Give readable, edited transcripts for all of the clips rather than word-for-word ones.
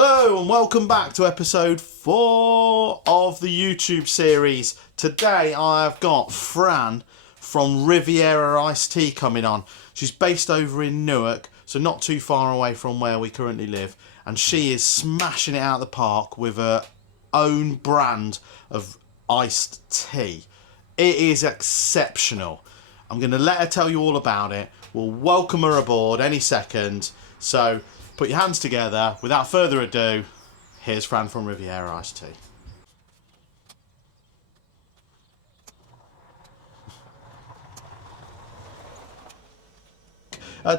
Hello and welcome back to episode 4 of the YouTube series. Today I have got Fran from Riviera Iced Tea coming on. She's based over in Newark, so not too far away from where we currently live, and she is smashing it out of the park with her own brand of iced tea. It is exceptional. I'm going to let her tell you all about it. We'll welcome her aboard any second. So put your hands together. Without further ado, here's Fran from Riviera Iced Tea.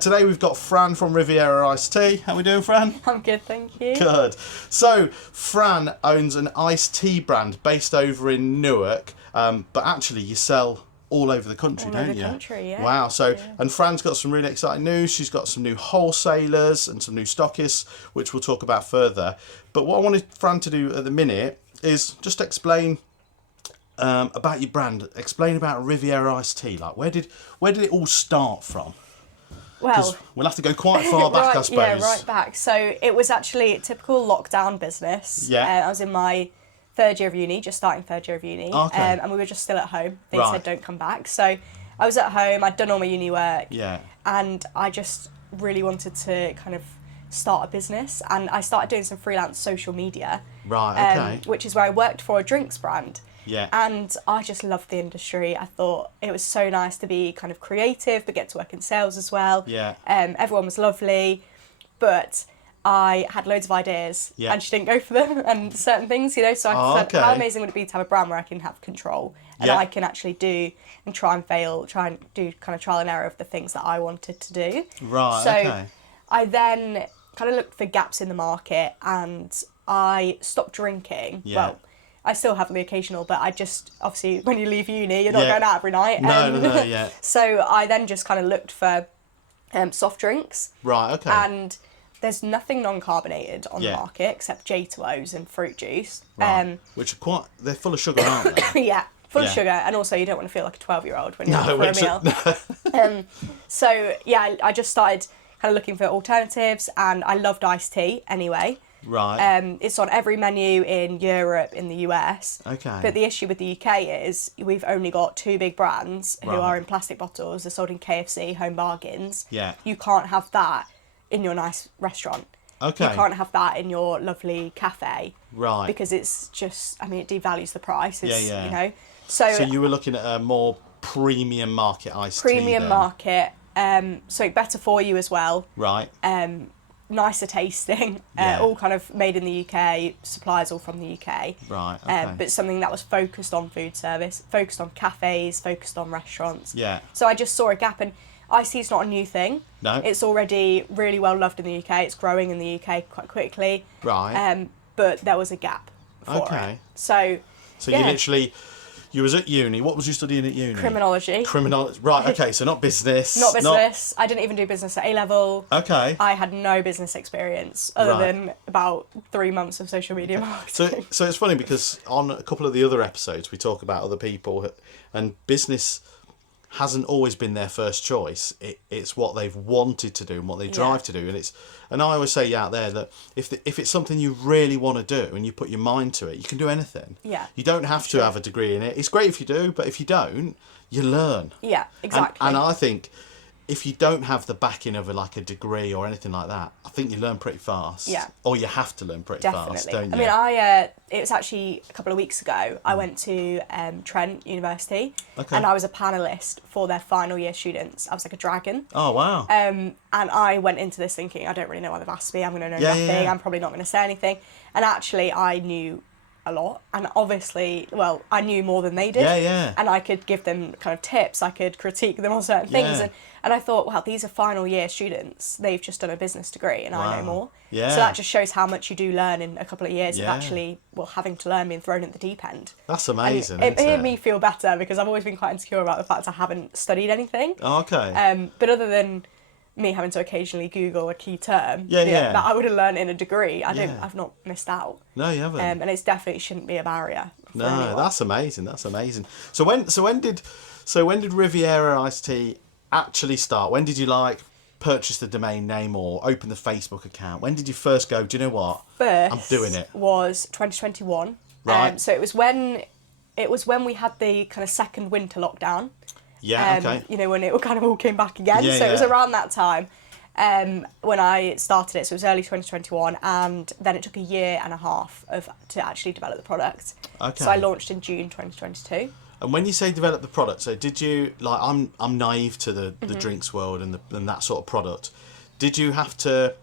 Today we've got Fran from Riviera Iced Tea. How are we doing, Fran? I'm good, thank you. Good. So, Fran owns an iced tea brand based over in Newark, but actually you sell all over the country, don't you? All over the country, yeah. Wow. So, yeah. And Fran's got some really exciting news. She's got some new wholesalers and some new stockists, which we'll talk about further. But what I wanted Fran to do at the minute is just explain about your brand. Explain about Riviera Iced Tea. Like, where did it all start from? Well, we'll have to go quite far back, right, I suppose. Yeah, right back. So it was actually a typical lockdown business. Yeah. I was in my third year of uni, just starting third year of uni. Okay. And we were just still at home. They Right. said don't come back. So I was at home, I'd done all my uni work. Yeah. And I just really wanted to kind of start a business. And I started doing some freelance social media. Right, okay. Which is where I worked for a drinks brand. Yeah. And I just loved the industry. I thought it was so nice to be kind of creative, but get to work in sales as well. Yeah. Everyone was lovely, but I had loads of ideas and she didn't go for them and certain things, you know. So I thought, how amazing would it be to have a brand where I can have control and I can actually do and try and fail, try and do kind of trial and error of the things that I wanted to do. Right, so okay. I then kind of looked for gaps in the market and I stopped drinking. Yeah. Well, I still have the occasional, but I just, obviously, when you leave uni, you're not going out every night. No, yeah. So I then just kind of looked for soft drinks. Right, okay. And there's nothing non-carbonated on the market except J2Os and fruit juice. Right. Which are they're full of sugar, aren't they? Yeah, full of sugar. And also you don't want to feel like a 12-year-old when you're for a meal. So, yeah, I just started kind of looking for alternatives and I loved iced tea anyway. Right. It's on every menu in Europe, in the US. Okay. But the issue with the UK is we've only got two big brands who are in plastic bottles. They're sold in KFC, Home Bargains. Yeah. You can't have that in your nice restaurant. Okay. You can't have that in your lovely cafe. Right. Because it's just, I mean, it devalues the price. It's, Yeah. You know. So you were looking at a more premium market iced tea. Premium market. So better for you as well. Right. Nicer tasting, all kind of made in the UK, suppliers all from the UK. Right, okay. But something that was focused on food service, focused on cafes, focused on restaurants. Yeah. So I just saw a gap, and iced tea is not a new thing. No. It's already really well loved in the UK. It's growing in the UK quite quickly. Right. But there was a gap for it. So you was at uni. What was you studying at uni? Criminology. Right, okay, so not business. Not business. I didn't even do business at A-level. Okay. I had no business experience other than about 3 months of social media marketing. So it's funny because on a couple of the other episodes we talk about other people and business hasn't always been their first choice. It's what they've wanted to do and what they drive to do, and I always say out there that if it's something you really want to do and you put your mind to it, you can do anything. Yeah. You don't have to have a degree in it. It's great if you do, but if you don't, you learn. Yeah, exactly. And I think if you don't have the backing of a degree or anything like that, I think you learn pretty fast. Yeah. Or you have to learn pretty fast, don't you? I mean, it was actually a couple of weeks ago, I went to Trent University and I was a panellist for their final year students. I was like a dragon. Oh, wow. And I went into this thinking, I don't really know what they've asked me, I'm going to know nothing, I'm probably not going to say anything. And actually, I knew a lot, and obviously, well, I knew more than they did. And I could give them kind of tips, I could critique them on certain things, and I thought, wow, these are final year students, they've just done a business degree and I know more. So that just shows how much you do learn in a couple of years of actually, having to learn, being thrown at the deep end. That's amazing. It made me feel better because I've always been quite insecure about the fact I haven't studied anything. Okay. But other than me having to occasionally Google a key term that I would have learned in a degree, I've not missed out. No, you haven't. And it definitely shouldn't be a barrier for anyone. That's amazing. So when did Riviera Iced Tea actually start? When did you purchase the domain name or open the Facebook account? When did you first go, do you know what? First I'm doing it. Was 2021. Right. So it was when we had the kind of second winter lockdown. Yeah, okay. You know, when it kind of all came back again. Yeah, so it was yeah. around that time when I started it. So it was early 2021, and then it took a year and a half to actually develop the product. Okay. So I launched in June 2022. And when you say develop the product, so did you, like, I'm naive to the drinks world and that sort of product. Did you have to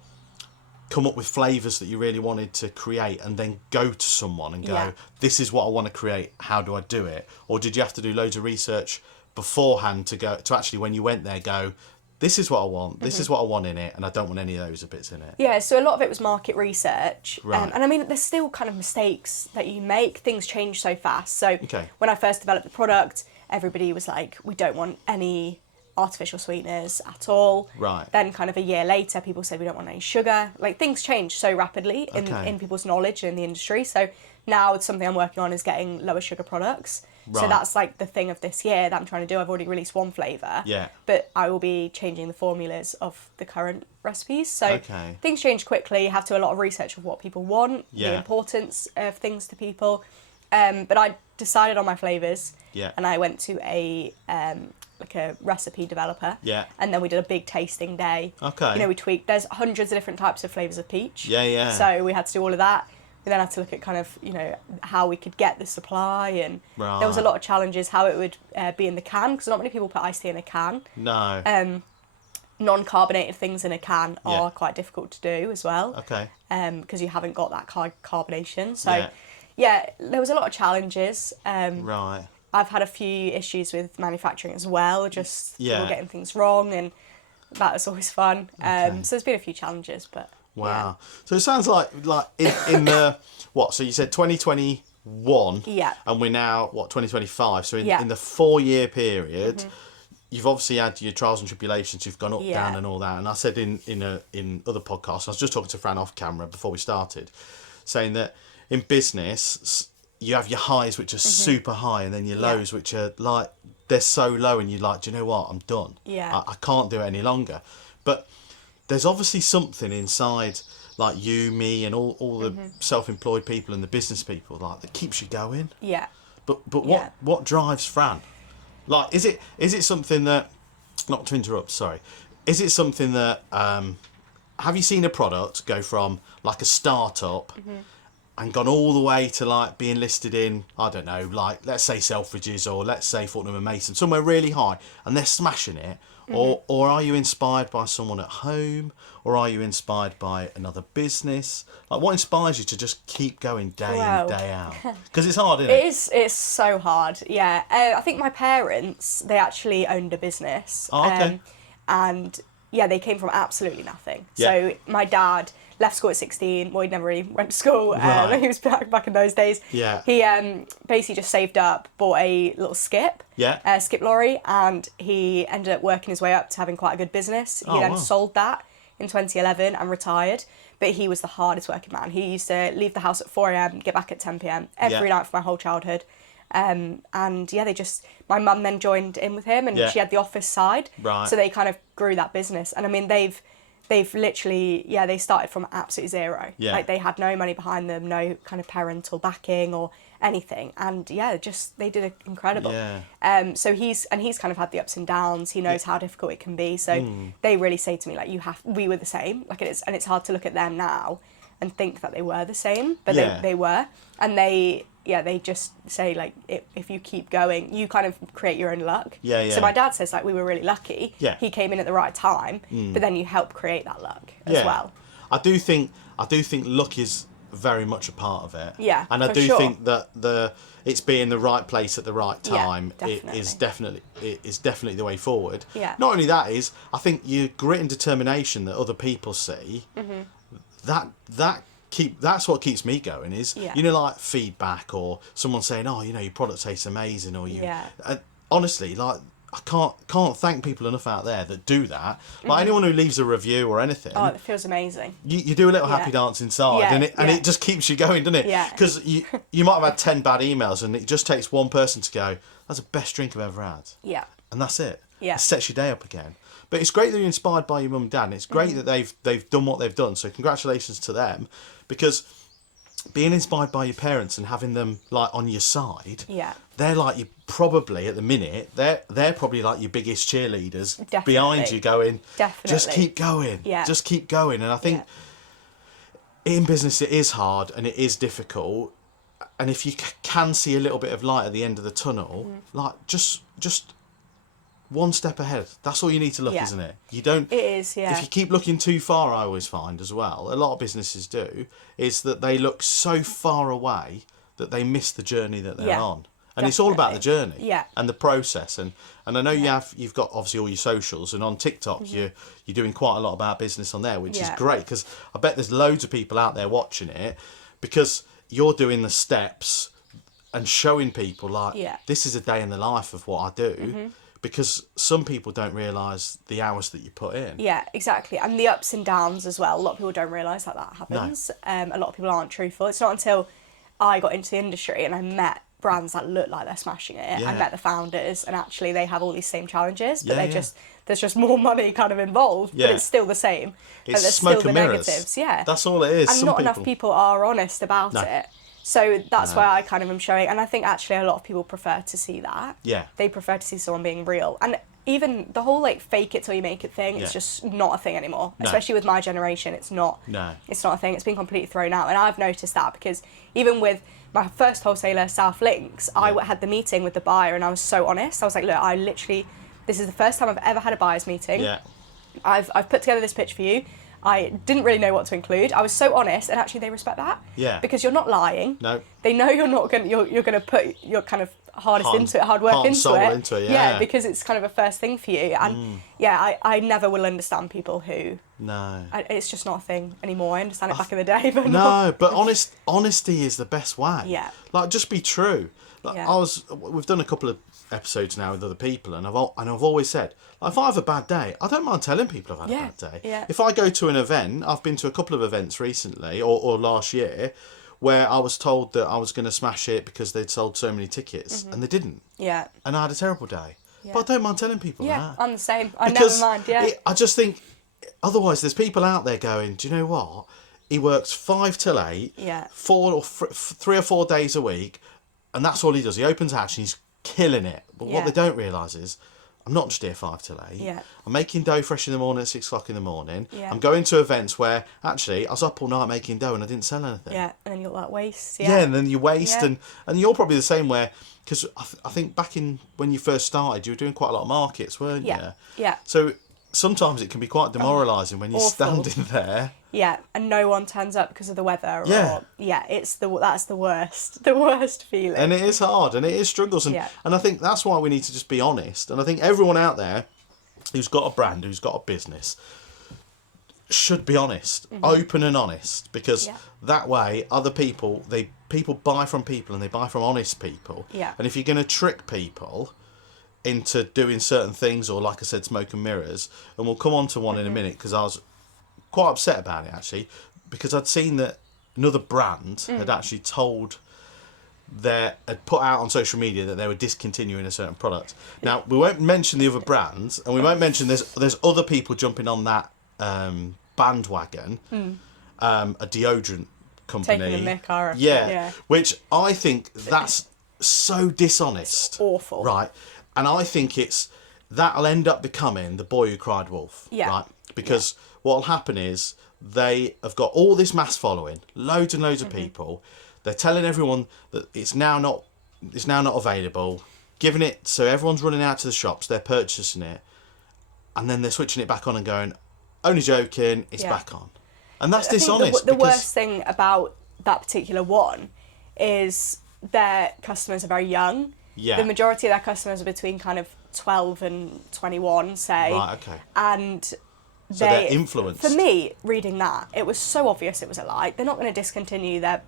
come up with flavours that you really wanted to create and then go to someone and go, this is what I want to create, how do I do it? Or did you have to do loads of research beforehand to actually, when you went there, go, this is what I want, this is what I want in it, and I don't want any of those bits in it? Yeah, so a lot of it was market research. Right. And I mean, there's still kind of mistakes that you make. Things change so fast. So when I first developed the product, everybody was like, we don't want any artificial sweeteners at all. Right. Then kind of a year later, people said we don't want any sugar. Like, things change so rapidly in people's knowledge in the industry. So now it's something I'm working on is getting lower sugar products. Right. So that's like the thing of this year that I'm trying to do. I've already released one flavour. Yeah. But I will be changing the formulas of the current recipes. So things change quickly. You have to do a lot of research of what people want, the importance of things to people. But I decided on my flavours. Yeah. And I went to a recipe developer. Yeah. And then we did a big tasting day. Okay. You know, we tweaked. There's hundreds of different types of flavours of peach. Yeah, yeah. So we had to do all of that. We then had to look at kind of, you know, how we could get the supply, and there was a lot of challenges how it would be in the can, because not many people put iced tea in a can. No. Non-carbonated things in a can are quite difficult to do as well. Okay. Because you haven't got that carbonation. So yeah, there was a lot of challenges. Right. I've had a few issues with manufacturing as well, just people getting things wrong, and that was always fun. So there's been a few challenges, but wow. yeah. So it sounds like in the what? So you said 2021. Yeah. And we're now 2025. So in the 4-year period, you've obviously had your trials and tribulations. You've gone up, down, and all that. And I said in other podcasts, I was just talking to Fran off camera before we started, saying that in business you have your highs which are super high, and then your lows which are like they're so low, and you're like, do you know what? I'm done. Yeah. I can't do it any longer. But there's obviously something inside, like you, me, and all the self-employed people and the business people, like, that keeps you going. Yeah. But what drives Fran? Like, is it something that, not to interrupt, sorry, is it something that have you seen a product go from like a startup and gone all the way to like being listed in, I don't know, like let's say Selfridges or let's say Fortnum and Mason, somewhere really high, and they're smashing it? Or are you inspired by someone at home, or are you inspired by another business? Like, what inspires you to just keep going day in, day out? Because it's hard, isn't it? It's so hard, yeah. I think my parents, they actually owned a business. Oh, okay. And yeah, they came from absolutely nothing. Yeah. So my dad left school at 16. Well, he never really went to school. Right. He was back in those days. Yeah. He basically just saved up, bought a little skip. Yeah. Skip lorry, and he ended up working his way up to having quite a good business. He then sold that in 2011 and retired. But he was the hardest working man. He used to leave the house at 4 a.m, get back at 10 p.m. every night for my whole childhood. And yeah, my mum then joined in with him, and she had the office side. Right. So they kind of grew that business. And I mean, they've literally, they started from absolutely zero. Yeah. Like, they had no money behind them, no kind of parental backing or anything. And yeah, they did incredible. Yeah. So he's kind of had the ups and downs. He knows how difficult it can be. So they really say to me, like, we were the same. Like, it's hard to look at them now and think that they were the same, but they were. And they just say, like, if you keep going, you kind of create your own luck. Yeah. So my dad says, like, we were really lucky. Yeah. He came in at the right time, but then you help create that luck as well. I do think luck is very much a part of it. Yeah, and I for do sure. think that it's being the right place at the right time is definitely. definitely the way forward. Yeah. Not only that is, I think your grit and determination that other people see, that's what keeps me going. Is you know, like feedback or someone saying, oh, you know, your product tastes amazing, or you. Honestly, like, I can't thank people enough out there that do that. Like, anyone who leaves a review or anything. Oh, it feels amazing. You do a little happy dance inside, and it just keeps you going, doesn't it? Yeah. Because you might have had 10 bad emails, and it just takes one person to go, that's the best drink I've ever had. Yeah. And that's it. It sets your day up again. But it's great that you're inspired by your mum and dad, and it's great that they've done what they've done. So congratulations to them, because being inspired by your parents and having them like on your side, they're like you probably at the minute. They're probably like your biggest cheerleaders behind you, going, just keep going, just keep going. And I think in business it is hard and it is difficult. And if you can see a little bit of light at the end of the tunnel, like just one step ahead. That's all you need to look, isn't it? You don't. It is, yeah. If you keep looking too far, I always find as well, a lot of businesses do, is that they look so far away that they miss the journey that they're on. And it's all about the journey and the process. And I know you've got obviously all your socials, and on TikTok you're doing quite a lot about business on there, which is great, because I bet there's loads of people out there watching it, because you're doing the steps and showing people like this is a day in the life of what I do. Because some people don't realise the hours that you put in. Yeah, exactly. And the ups and downs as well. A lot of people don't realise that happens. No. A lot of people aren't truthful. It's not until I got into the industry and I met brands that look like they're smashing it. I met the founders, and actually they have all these same challenges, but there's just more money kind of involved, but it's still the same. It's there's smoke still and the mirrors. Negatives. That's all it is. And not enough people are honest about it. So that's why I kind of am showing, and I think actually a lot of people prefer to see that. Yeah. They prefer to see someone being real. And even the whole like fake it till you make it thing, it's just not a thing anymore. No. Especially with my generation, it's not. No. It's not a thing. It's been completely thrown out, and I've noticed that, because even with my first wholesaler, South Links, I had the meeting with the buyer, and I was so honest. I was like, look, this is the first time I've ever had a buyer's meeting. Yeah. I've put together this pitch for you. I didn't really know what to include. I was so honest, and actually they respect that. Yeah. Because you're not lying. No. They know you're not going. You're going to put your kind of hard work into it. Yeah. Because it's kind of a first thing for you, and I never will understand people who. No. It's just not a thing anymore. I understand it back in the day, but but honesty is the best way. Yeah. Like, just be true. Like, we've done a couple of episodes now with other people, and I've always said, like, if I have a bad day, I don't mind telling people I've had a bad day. Yeah. If I go to an event, I've been to a couple of events recently or last year, where I was told that I was going to smash it because they'd sold so many tickets, and they didn't. Yeah. And I had a terrible day. Yeah. But I don't mind telling people that. Yeah, I'm the same. I never mind. Yeah. I just think, otherwise, there's people out there going, do you know what? He works 5 till 8, 3 or 4 days a week, and that's all he does. He opens hatch and he's killing it. But what they don't realise is, I'm not just here 5 till 8. Yeah. I'm making dough fresh in the morning at 6 o'clock in the morning. Yeah. I'm going to events where, actually, I was up all night making dough and I didn't sell anything. Yeah, and then you'll like waste. Yeah, and then you waste. And you're probably the same where, because I think back in when you first started, you were doing quite a lot of markets, weren't you? Yeah. So sometimes it can be quite demoralising when you're standing there. Yeah, and no one turns up because of the weather. That's the worst feeling. And it is hard, and it is struggles, and I think that's why we need to just be honest. And I think everyone out there who's got a brand, who's got a business, should be honest, open and honest, because that way other people buy from people, and they buy from honest people. Yeah. And if you're going to trick people into doing certain things, or like I said, smoke and mirrors, and we'll come on to one in a minute, because I was quite upset about it, actually, because I'd seen that another brand had actually had put out on social media that they were discontinuing a certain product. Now, we won't mention the other brands, and we won't mention there's other people jumping on that bandwagon, a deodorant company. Taking the mick, I reckon. Yeah, which I think that's so dishonest. It's awful. Right, and I think that'll end up becoming the boy who cried wolf. Yeah. Right, because what'll happen is they have got all this mass following, loads and loads of people. They're telling everyone that it's now not available, giving it so everyone's running out to the shops, they're purchasing it, and then they're switching it back on and going, only joking, it's back on. And that's dishonest. The worst thing about that particular one is their customers are very young. Yeah. The majority of their customers are between kind of 12 and 21, say. Right, okay. And they're influenced. For me, reading that, it was so obvious it was a lie. They're not going to discontinue their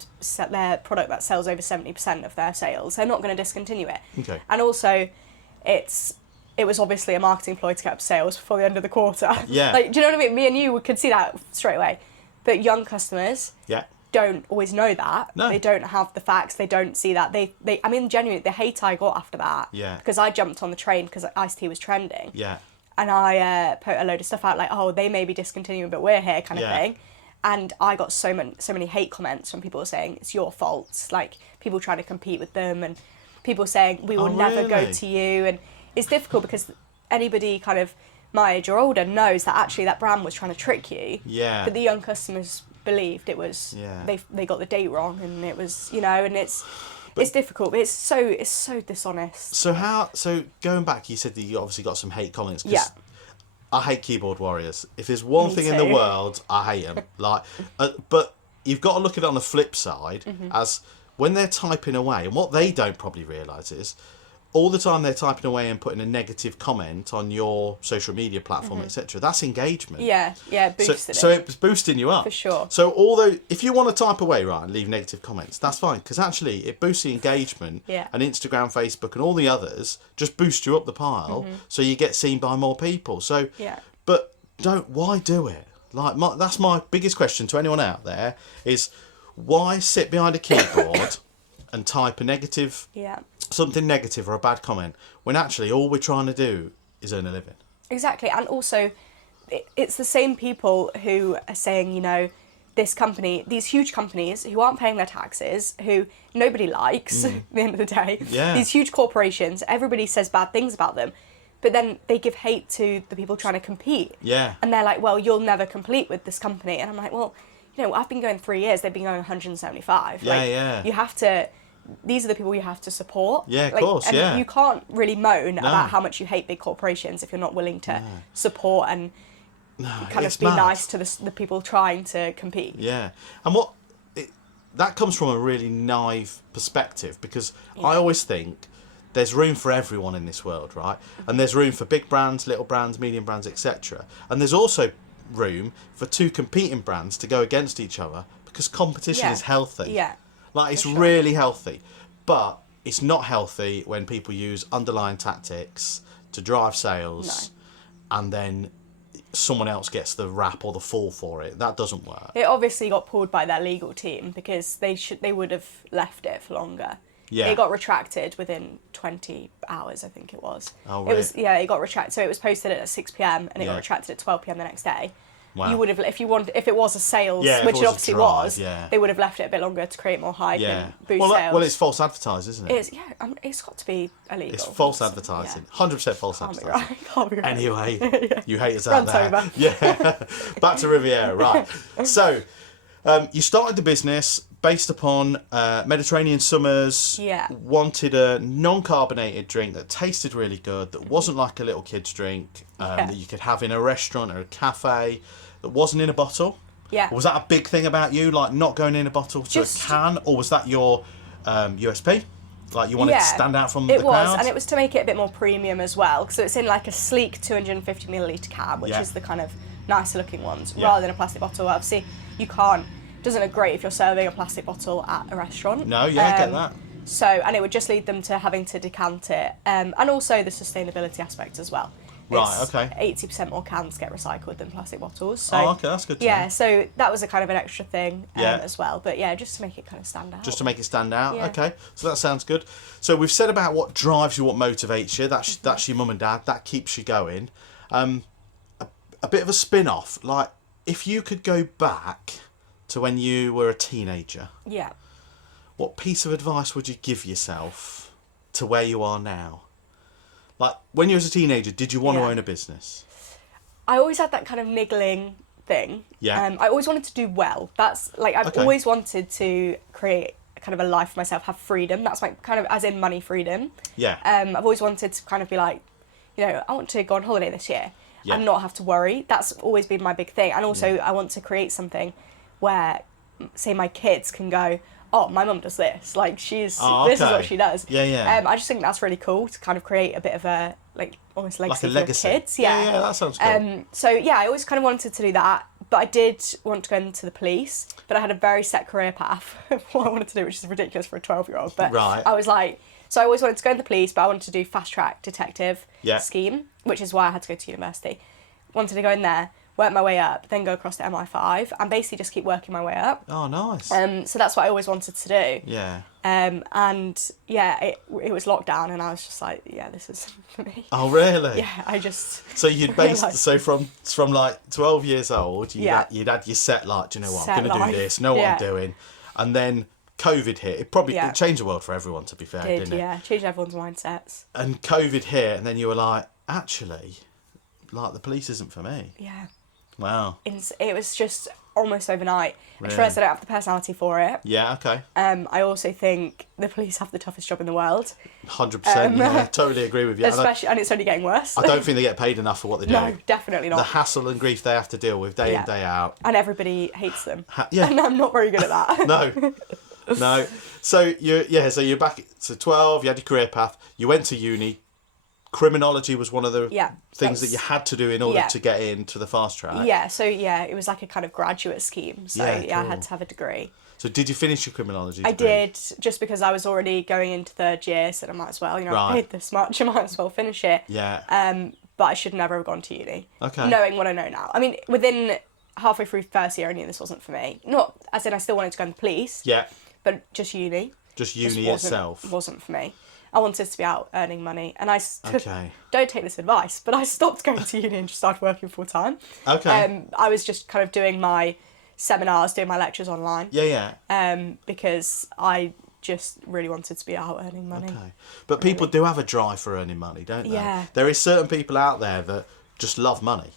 product that sells over 70% of their sales. They're not going to discontinue it. Okay. And also, it was obviously a marketing ploy to get up sales before the end of the quarter. Yeah. Like, do you know what I mean? Me and you could see that straight away. But young customers, don't always know that. No. They don't have the facts. They don't see that. I mean, genuinely, the hate I got after that. Yeah. Because I jumped on the train because iced tea was trending. Yeah. And I put a load of stuff out like, oh, they may be discontinuing, but we're here, kind of thing. And I got so many hate comments from people saying it's your fault. Like people trying to compete with them, and people saying we will never go to you. And it's difficult because anybody kind of my age or older knows that actually that brand was trying to trick you. Yeah. But the young customers believed it was they got the date wrong, and it was, you know, and it's difficult, but it's so dishonest. So going back, you said that you obviously got some hate comments. I hate keyboard warriors. If there's one thing in the world, I hate them. Like, but you've got to look at it on the flip side, as when they're typing away, and what they don't probably realise is, all the time they're typing away and putting a negative comment on your social media platform, etc. That's engagement. Yeah, boosted so it's boosting you up. For sure. So although, if you want to type away, right, and leave negative comments, that's fine, because actually it boosts the engagement, and Instagram, Facebook and all the others just boost you up the pile, so you get seen by more people. So, but why do it? Like, that's my biggest question to anyone out there is, why sit behind a keyboard and type a negative... something negative or a bad comment when actually all we're trying to do is earn a living. Exactly. And also it's the same people who are saying, you know, this company, these huge companies who aren't paying their taxes, who nobody likes at the end of the day, these huge corporations, everybody says bad things about them, but then they give hate to the people trying to compete. And they're like, well, you'll never compete with this company. And I'm like, well, you know, I've been going 3 years, they've been going 175. You have to... These are the people you have to support. Yeah, of course, and you can't really moan about how much you hate big corporations if you're not willing to support and kind of be nice to the people trying to compete. Yeah. And that comes from a really naive perspective, because I always think there's room for everyone in this world, right? And there's room for big brands, little brands, medium brands, etc. And there's also room for two competing brands to go against each other, because competition is healthy. Like, it's really healthy, but it's not healthy when people use underlying tactics to drive sales, and then someone else gets the rap or the fall for it. That doesn't work. It obviously got pulled by their legal team, because they would have left it for longer. It got retracted within 20 hours, I think it was. Oh, really? It got retracted. So it was posted at 6 p.m. and it got retracted at 12 p.m. the next day. Wow. You would have, if it was a sales, which it obviously was, they would have left it a bit longer to create more hype and boost sales. Well, it's false advertising, isn't it? It's got to be illegal. It's false advertising. 100% false advertising. Can't be right. Anyway, you haters out there. Over. Yeah. Back to Riviera, right. So, you started the business based upon Mediterranean summers, wanted a non-carbonated drink that tasted really good, that wasn't like a little kid's drink, that you could have in a restaurant or a cafe, that wasn't in a bottle. Was that a big thing about you, like not going in a bottle to a can, or was that your USP? Like, you wanted to stand out from the crowd? It was, and it was to make it a bit more premium as well. So it's in like a sleek 250ml can, which is the kind of nicer looking ones, rather than a plastic bottle. Obviously, you can't... doesn't look great if you're serving a plastic bottle at a restaurant. No, I get that. So, and it would just lead them to having to decant it, and also the sustainability aspect as well. Right, okay. 80% more cans get recycled than plastic bottles. So, okay, that's good to know. So that was a kind of an extra thing as well. But just to make it kind of stand out. Just to make it stand out, okay. So that sounds good. So we've said about what drives you, what motivates you. That's your mum and dad. That keeps you going. A bit of a spin-off. Like, if you could go back to when you were a teenager, what piece of advice would you give yourself to where you are now? Like, when you were a teenager, did you want to own a business? I always had that kind of niggling thing. I always wanted to do well. That's like, I've always wanted to create kind of a life for myself, have freedom. That's my kind of, as in money freedom. I've always wanted to kind of be like, you know, I want to go on holiday this year and not have to worry. That's always been my big thing. And also I want to create something where, say, my kids can go, oh, my mum does this. Like, this is what she does. I just think that's really cool to kind of create a bit of a, like, almost legacy for your kids. Yeah, that sounds cool. So, I always kind of wanted to do that. But I did want to go into the police. But I had a very set career path of what I wanted to do, which is ridiculous for a 12-year-old. But I was like... So I always wanted to go in the police, but I wanted to do fast-track detective scheme, which is why I had to go to university. Wanted to go in there. work my way up, then go across to MI5, and basically just keep working my way up. Oh, nice. So that's what I always wanted to do. Yeah. And yeah, it was lockdown, and I was just like, yeah, this is for me. Oh, really? Yeah, I just. So you'd so from like 12 years old, you'd had your set, like, do you know what, I'm going to do this, know what I'm doing, and then COVID hit. It changed the world for everyone, to be fair, didn't it? Yeah, changed everyone's mindsets. And COVID hit, and then you were like, actually, like, the police isn't for me. Yeah. Wow. It was just almost overnight. Really? I realised I don't have the personality for it. Yeah, okay. I also think the police have the toughest job in the world. 100%, yeah, totally agree with you. Especially, and it's only getting worse. I don't think they get paid enough for what they do. No, definitely not. The hassle and grief they have to deal with day in, day out. And everybody hates them. Yeah. And I'm not very good at that. No. So you're back to 12, you had your career path, you went to uni. Criminology was one of the things that you had to do in order to get into the fast track. Yeah, so it was like a kind of graduate scheme. So cool. I had to have a degree. So did you finish your criminology degree? I did, just because I was already going into third year, so I might as well, I paid this much, I might as well finish it. Yeah. But I should never have gone to uni. Okay. Knowing what I know now. I mean, within halfway through first year, I knew this wasn't for me. Not, as in I still wanted to go in the police. Yeah. But just uni. Just uni itself. Wasn't for me. I wanted to be out earning money, and I okay. Don't take this advice, but I stopped going to uni and just started working full time. Okay. I was just kind of doing my seminars, doing my lectures online. Yeah. Because I just really wanted to be out earning money. Okay. But people do have a drive for earning money, don't they? Yeah. There is certain people out there that just love money,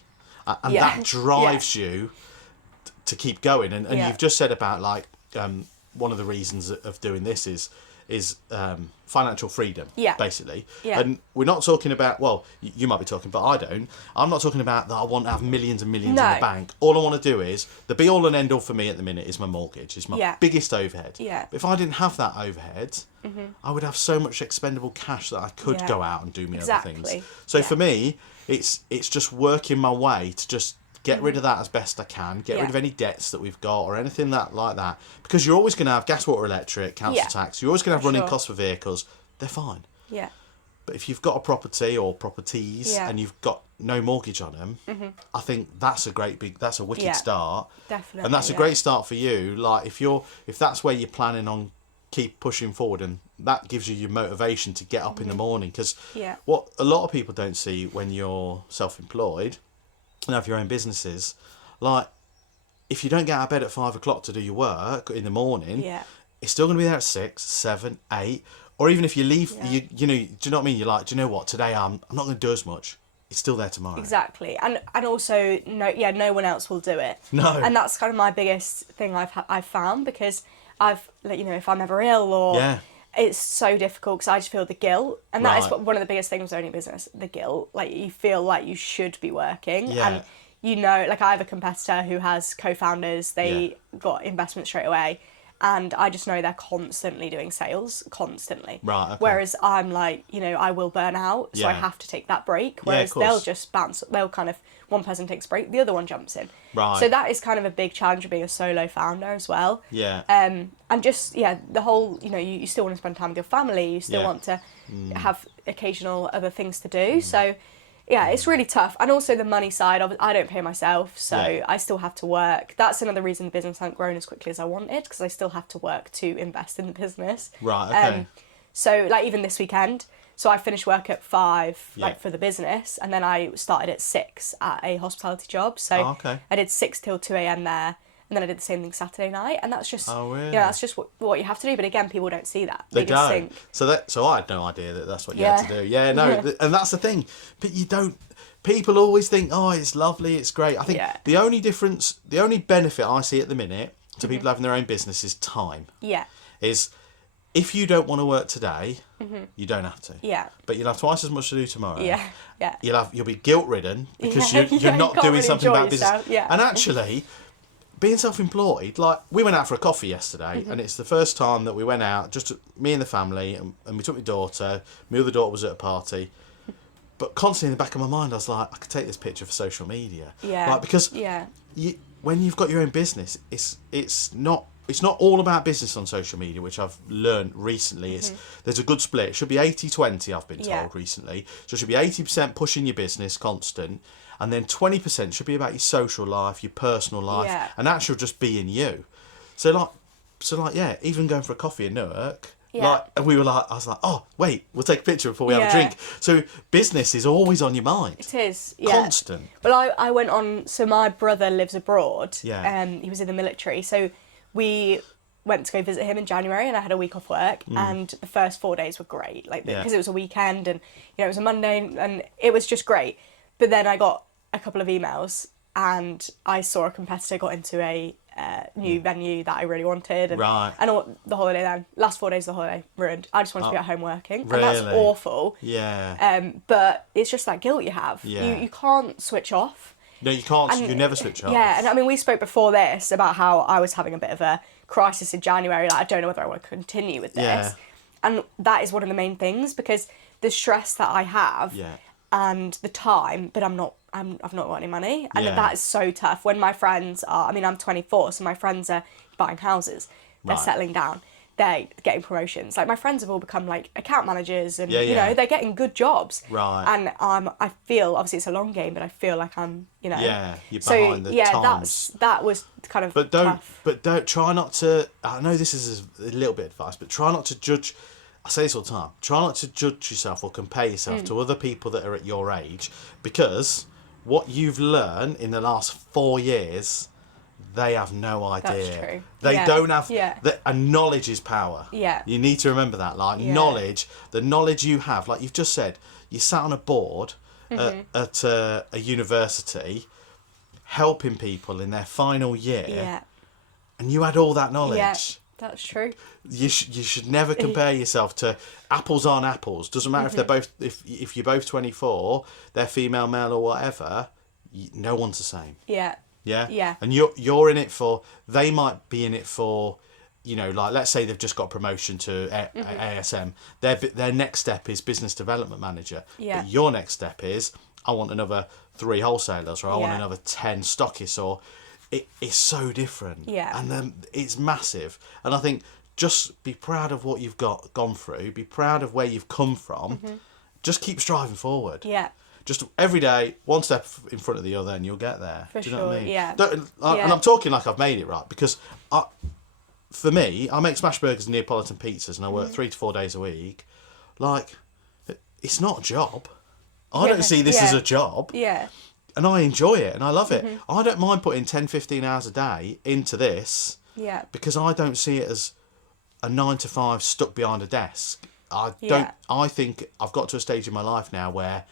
and that drives you to keep going. And you've just said about like one of the reasons of doing this is financial freedom, basically. Yeah. And we're not talking about, well, you might be talking, but I don't. I'm not talking about that I want to have millions and millions in the bank. All I want to do is, the be-all and end-all for me at the minute is my mortgage. It's my biggest overhead. Yeah. But if I didn't have that overhead, I would have so much expendable cash that I could go out and do me other things. So for me, it's just working my way to just get rid of that as best I can, get rid of any debts that we've got or anything like that. Because you're always going to have gas, water, electric, council tax. You're always going to have running costs for vehicles. They're fine. Yeah. But if you've got a property or properties and you've got no mortgage on them, I think that's a wicked start. Definitely. And that's a great start for you. Like if that's where you're planning on keep pushing forward, and that gives you your motivation to get up in the morning. Because what a lot of people don't see when you're self-employed and have your own businesses, like if you don't get out of bed at 5 o'clock to do your work in the morning, it's still going to be there at 6, 7, 8, or even if you leave, you know, do you know what I mean? You're like, do you know what? Today I'm not going to do as much. It's still there tomorrow. Exactly, and also no one else will do it. No, and that's kind of my biggest thing I've found, because I've, like, if I'm ever ill or. It's so difficult because I just feel the guilt, and that is one of the biggest things with owning a business. The guilt, like you feel like you should be working, and like I have a competitor who has co-founders. They got investment straight away, and I just know they're constantly doing sales, constantly. Right. Okay. Whereas I'm like, I will burn out, so I have to take that break. Whereas they'll just bounce. They'll kind of, one person takes a break, the other one jumps in. Right. So that is kind of a big challenge of being a solo founder as well. Yeah. And just the whole, you still want to spend time with your family. You still want to have occasional other things to do. So. Yeah, it's really tough. And also the money side of it, I don't pay myself, so I still have to work. That's another reason the business hasn't grown as quickly as I wanted, because I still have to work to invest in the business. Right, okay. So, like, even this weekend, so I finished work at 5, like, for the business, and then I started at 6 at a hospitality job. So I did 6 till 2 a.m. there, and then I did the same thing Saturday night, and that's just, that's just what you have to do. But again, people don't see that. They just don't. think, So I had no idea that that's what you had to do. Yeah, no, and that's the thing. But you don't. People always think, oh, it's lovely, it's great. I think the only difference, the only benefit I see at the minute to people having their own business is time. Yeah. Is if you don't want to work today, you don't have to. Yeah. But you'll have twice as much to do tomorrow. Yeah. Yeah. You'll be guilt ridden because you're not doing really something about yourself. business. Yeah. And actually, being self-employed, like we went out for a coffee yesterday, and it's the first time that we went out, just me and the family, and we took my daughter. My other daughter was at a party. But constantly in the back of my mind, I was like, I could take this picture for social media. Yeah. Like, because when you've got your own business, it's not it's not all about business on social media, which I've learned recently. There's a good split. It should be 80-20, I've been told recently. So it should be 80% pushing your business constant, and then 20% should be about your social life, your personal life, and actual just being you. So like, even going for a coffee in Newark, and we were like, I was like, oh, wait, we'll take a picture before we have a drink. So business is always on your mind. It is, constant. Well, I went on, so my brother lives abroad. Yeah. He was in the military, so we went to go visit him in January, and I had a week off work, and the first 4 days were great, like, because it was a weekend, and, it was a Monday, and it was just great. But then I got a couple of emails, and I saw a competitor got into a new venue that I really wanted, and all the holiday then, last 4 days of the holiday, ruined. I just wanted to be at home working, really? And that's awful. But it's just that guilt you have. You can't switch off. No, you can't. You never switch off. Yeah, and I mean, we spoke before this about how I was having a bit of a crisis in January. Like, I don't know whether I want to continue with this. And that is one of the main things, because the stress that I have and the time, but I've not got any money. And that is so tough. When my friends are, I mean, I'm 24, so my friends are buying houses. They're settling down. They're getting promotions. Like, my friends have all become like account managers, and you know, they're getting good jobs. And I feel, obviously it's a long game, but I feel like I'm, you're behind the times. That was kind of tough. But don't try not to. I know this is a little bit of advice, but try not to judge. I say this all the time. Try not to judge yourself or compare yourself to other people that are at your age, because what you've learned in the last 4 years, they have no idea. That's true. They don't have. And knowledge is power. You need to remember that. Like, knowledge, the knowledge you have, like you've just said, you sat on a board at a university helping people in their final year, and you had all that knowledge. Yeah, that's true. You should never compare yourself to apples on apples. Doesn't matter if they're both, if you're both 24, they're female, male, or whatever. No one's the same. Yeah. And you're in it for. They might be in it for, like, let's say they've just got promotion to ASM. Their next step is business development manager. But your next step is, I want another 3 wholesalers, or I want another 10 stockists, or it's so different. And then it's massive. And I think, just be proud of what you've gone through. Be proud of where you've come from. Just keep striving forward. Just every day, one step in front of the other, and you'll get there. Do you know what I mean? And I'm talking like I've made it, right? Because for me, I make smash burgers and Neapolitan pizzas, and I work 3 to 4 days a week. Like, it's not a job. I don't see this as a job. And I enjoy it, and I love it. I don't mind putting 10, 15 hours a day into this. Because I don't see it as a 9 to 5 stuck behind a desk. I think I've got to a stage in my life now where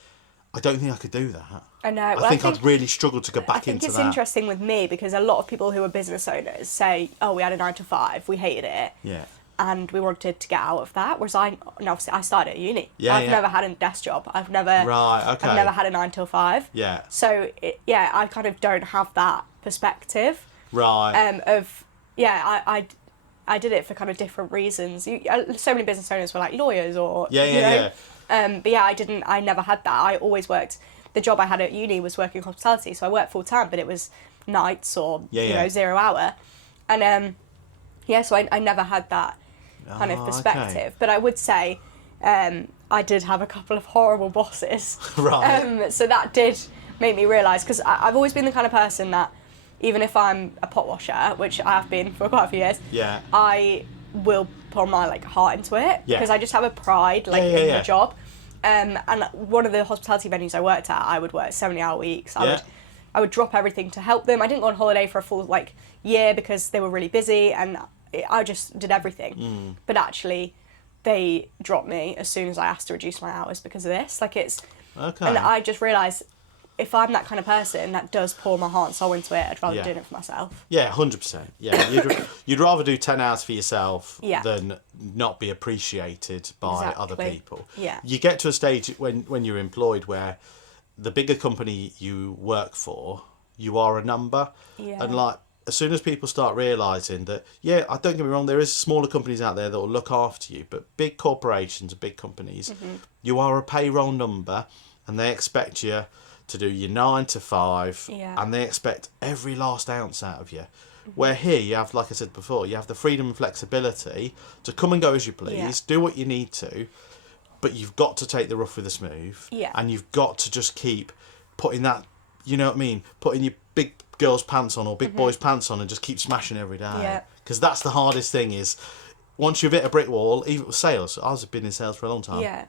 I don't think I could do that. I know. I think I'd really struggle to go back into that. I think it's interesting with me, because a lot of people who are business owners say, oh, we had a 9 to 5, we hated it. And we wanted to get out of that. Whereas I started at uni. I've never had a desk job. I've never I've never had a 9 till 5. So I kind of don't have that perspective. I did it for kind of different reasons. So many business owners were like lawyers or but I never had that. I always worked. The job I had at uni was working hospitality, so I worked full time, but it was nights or 0 hour, and so I never had that kind of perspective. But I would say I did have a couple of horrible bosses. So that did make me realise, because I've always been the kind of person that, even if I'm a pot washer, which I have been for quite a few years, I will pour my heart into it, because I just have a pride in the job. And one of the hospitality venues I worked at, I would work 70-hour weeks. I would drop everything to help them. I didn't go on holiday for a full year because they were really busy, and I just did everything. But actually, they dropped me as soon as I asked to reduce my hours because of this. And I just realised, if I'm that kind of person that does pour my heart and soul into it, I'd rather do it for myself. 100%. You'd rather do 10 hours for yourself than not be appreciated by other people. You get to a stage when you're employed where the bigger company you work for, you are a number. And as soon as people start realising that, I don't get me wrong, there is smaller companies out there that will look after you, but big corporations and big companies, you are a payroll number, and they expect you to do your 9 to 5, and they expect every last ounce out of you. Where here you have, like I said before, you have the freedom and flexibility to come and go as you please, do what you need to, but you've got to take the rough with the smooth, and you've got to just keep putting that, you know what I mean, putting your big girl's pants on or big boy's pants on and just keep smashing every day. Because that's the hardest thing is, once you've hit a brick wall, even with sales, I've been in sales for a long time,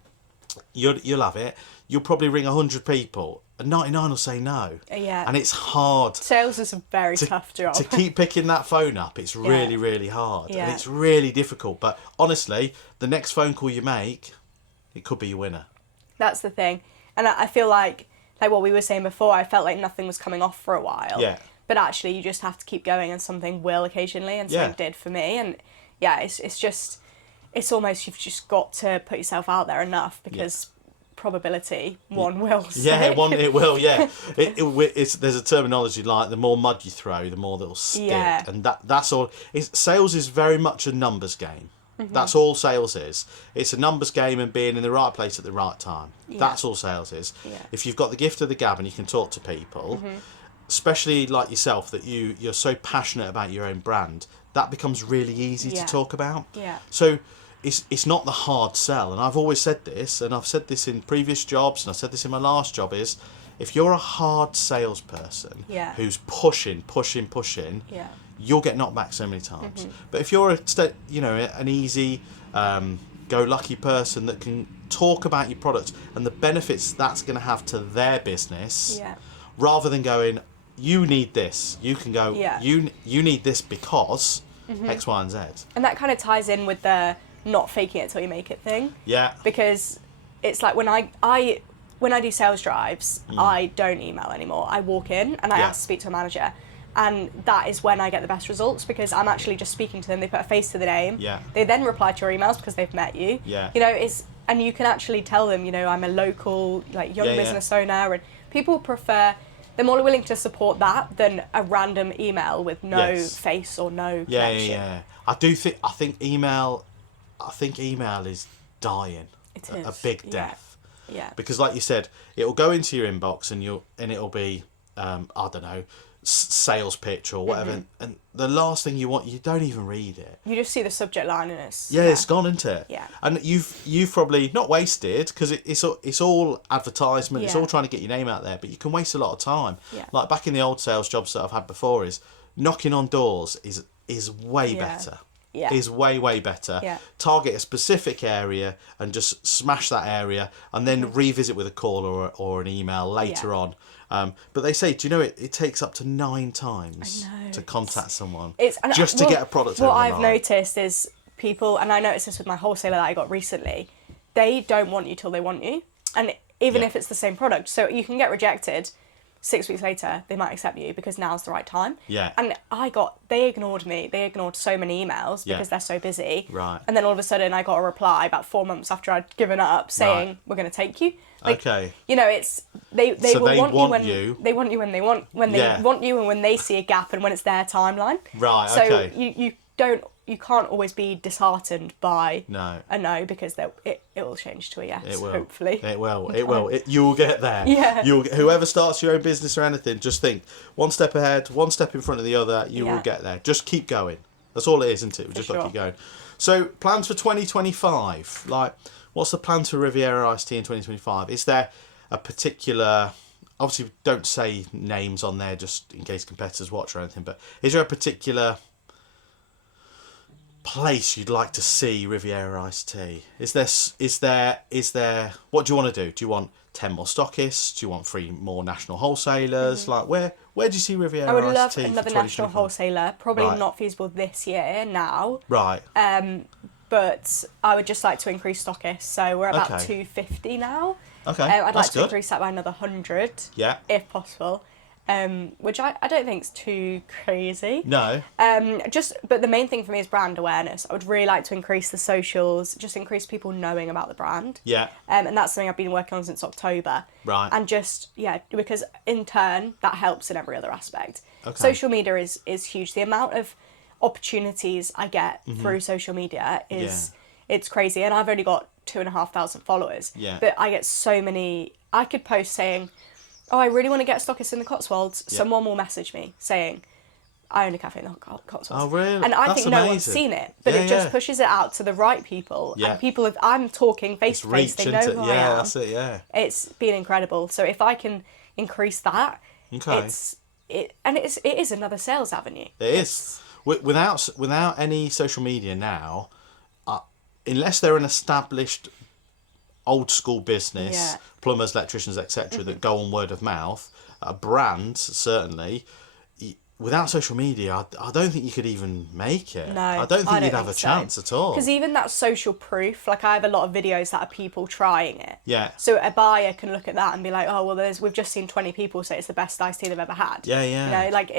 you'll have it, you'll probably ring 100 people, and 99 will say no. And it's hard. Sales is a very tough job. To keep picking that phone up, it's really, really hard. And it's really difficult. But honestly, the next phone call you make, it could be your winner. That's the thing. And I feel like what we were saying before, I felt like nothing was coming off for a while. But actually, you just have to keep going, and something will occasionally, and something did for me. And it's almost, you've just got to put yourself out there enough, because probability, one will stick. It will, there's a terminology like the more mud you throw, the more that'll stick. And that's all. Sales is very much a numbers game. That's all sales is. It's a numbers game and being in the right place at the right time. That's all sales is. If you've got the gift of the gab and you can talk to people, especially like yourself, that you're so passionate about your own brand, that becomes really easy to talk about. So it's not the hard sell. And I've always said this, and I've said this in previous jobs, and I've said this in my last job, is if you're a hard salesperson who's pushing, you'll get knocked back so many times. But if you're an easy, go-lucky person that can talk about your product and the benefits that's going to have to their business, rather than going, you need this, you can go, you need this because X, Y, and Z. And that kind of ties in with the not faking it till you make it thing. Because it's like when I do sales drives, I don't email anymore. I walk in and I ask to speak to a manager. And that is when I get the best results, because I'm actually just speaking to them. They put a face to the name. They then reply to your emails because they've met you. You know, and you can actually tell them, you know, I'm a local, like, young business owner, and people prefer, they're more willing to support that than a random email with no face or no connection. I think email is dying. It is. A big death. Because like you said, it'll go into your inbox and it'll be I don't know, sales pitch or whatever, and the last thing you want, you don't even read it. You just see the subject line and it's it's gone, isn't it? And you've probably not wasted, because it's all advertisement, it's all trying to get your name out there, but you can waste a lot of time. Like back in the old sales jobs that I've had before, is knocking on doors is way better. Is way better. Target a specific area and just smash that area, and then revisit with a call or an email later on. But they say, do you know, it takes up to 9 times to contact someone just to get a product over the line. What I've noticed is people, and I noticed this with my wholesaler that I got recently, they don't want you till they want you. And even if it's the same product. So you can get rejected, 6 weeks later, they might accept you because now's the right time. And they ignored me. They ignored so many emails because they're so busy. And then all of a sudden I got a reply about 4 months after I'd given up saying, we're going to take you. Like, you know, it's they want you when they want you and when they see a gap and when it's their timeline. So you can't always be disheartened by a no, because it will change to a yes. It will. Hopefully. It will. You'll get there. Whoever starts your own business or anything, just think one step ahead, one step in front of the other. You will get there. Just keep going. That's all it is, isn't it? We just got to keep going. So plans for 2025, like. What's the plan for Riviera Iced Tea in 2025? Is there a particular... Obviously, don't say names on there just in case competitors watch or anything, but is there a particular place you'd like to see Riviera Iced Tea? Is there... What do you want to do? Do you want 10 more stockists? Do you want 3 more national wholesalers? Like, where do you see Riviera Iced Tea? I would love another national wholesaler. Probably not feasible this year now. But I would just like to increase stockists. So we're about 250 now. I'd like to increase that by another 100, if possible. Which I don't think is too crazy. No. But the main thing for me is brand awareness. I would really like to increase the socials, just increase people knowing about the brand. And that's something I've been working on since October. And just, because in turn, that helps in every other aspect. Social media is huge. The amount of opportunities I get through social media is it's crazy, and I've only got 2,500 followers, but I get so many. I could post saying, oh, I really want to get stockists in the Cotswolds. Someone will message me saying, I own a cafe in the Cotswolds. Oh, really? And I That's think no one's amazing. seen it, but it just pushes it out to the right people. Yeah. And people have, I'm talking face to face, they know who I am. Yeah, that's it, yeah. It's been incredible. So if I can increase that, it is another sales avenue. It is. Without any social media now, unless they're an established old school business, plumbers, electricians, etc., that go on word of mouth, a brand certainly, without social media, I don't think you could even make it. No, I don't think you'd have a chance at all. Because even that social proof, like I have a lot of videos that are people trying it. Yeah. So a buyer can look at that and be like, oh, well, we've just seen 20 people say it's the best iced tea they've ever had. Yeah, yeah. You know, like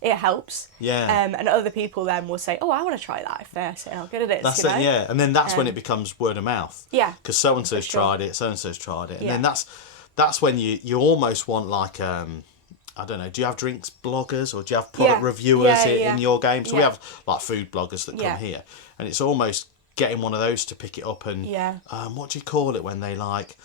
it helps. Yeah. And other people then will say, oh, I want to try that if they're saying how good it is. That's you it, know? yeah. And then that's when it becomes word of mouth. Yeah. Because so-and-so's tried it, so-and-so's tried it. And then Yeah. that's when you almost want like, I don't know, do you have drinks bloggers or do you have product reviewers in your game? So we have like food bloggers that come here. And it's almost getting one of those to pick it up and, what do you call it when they like...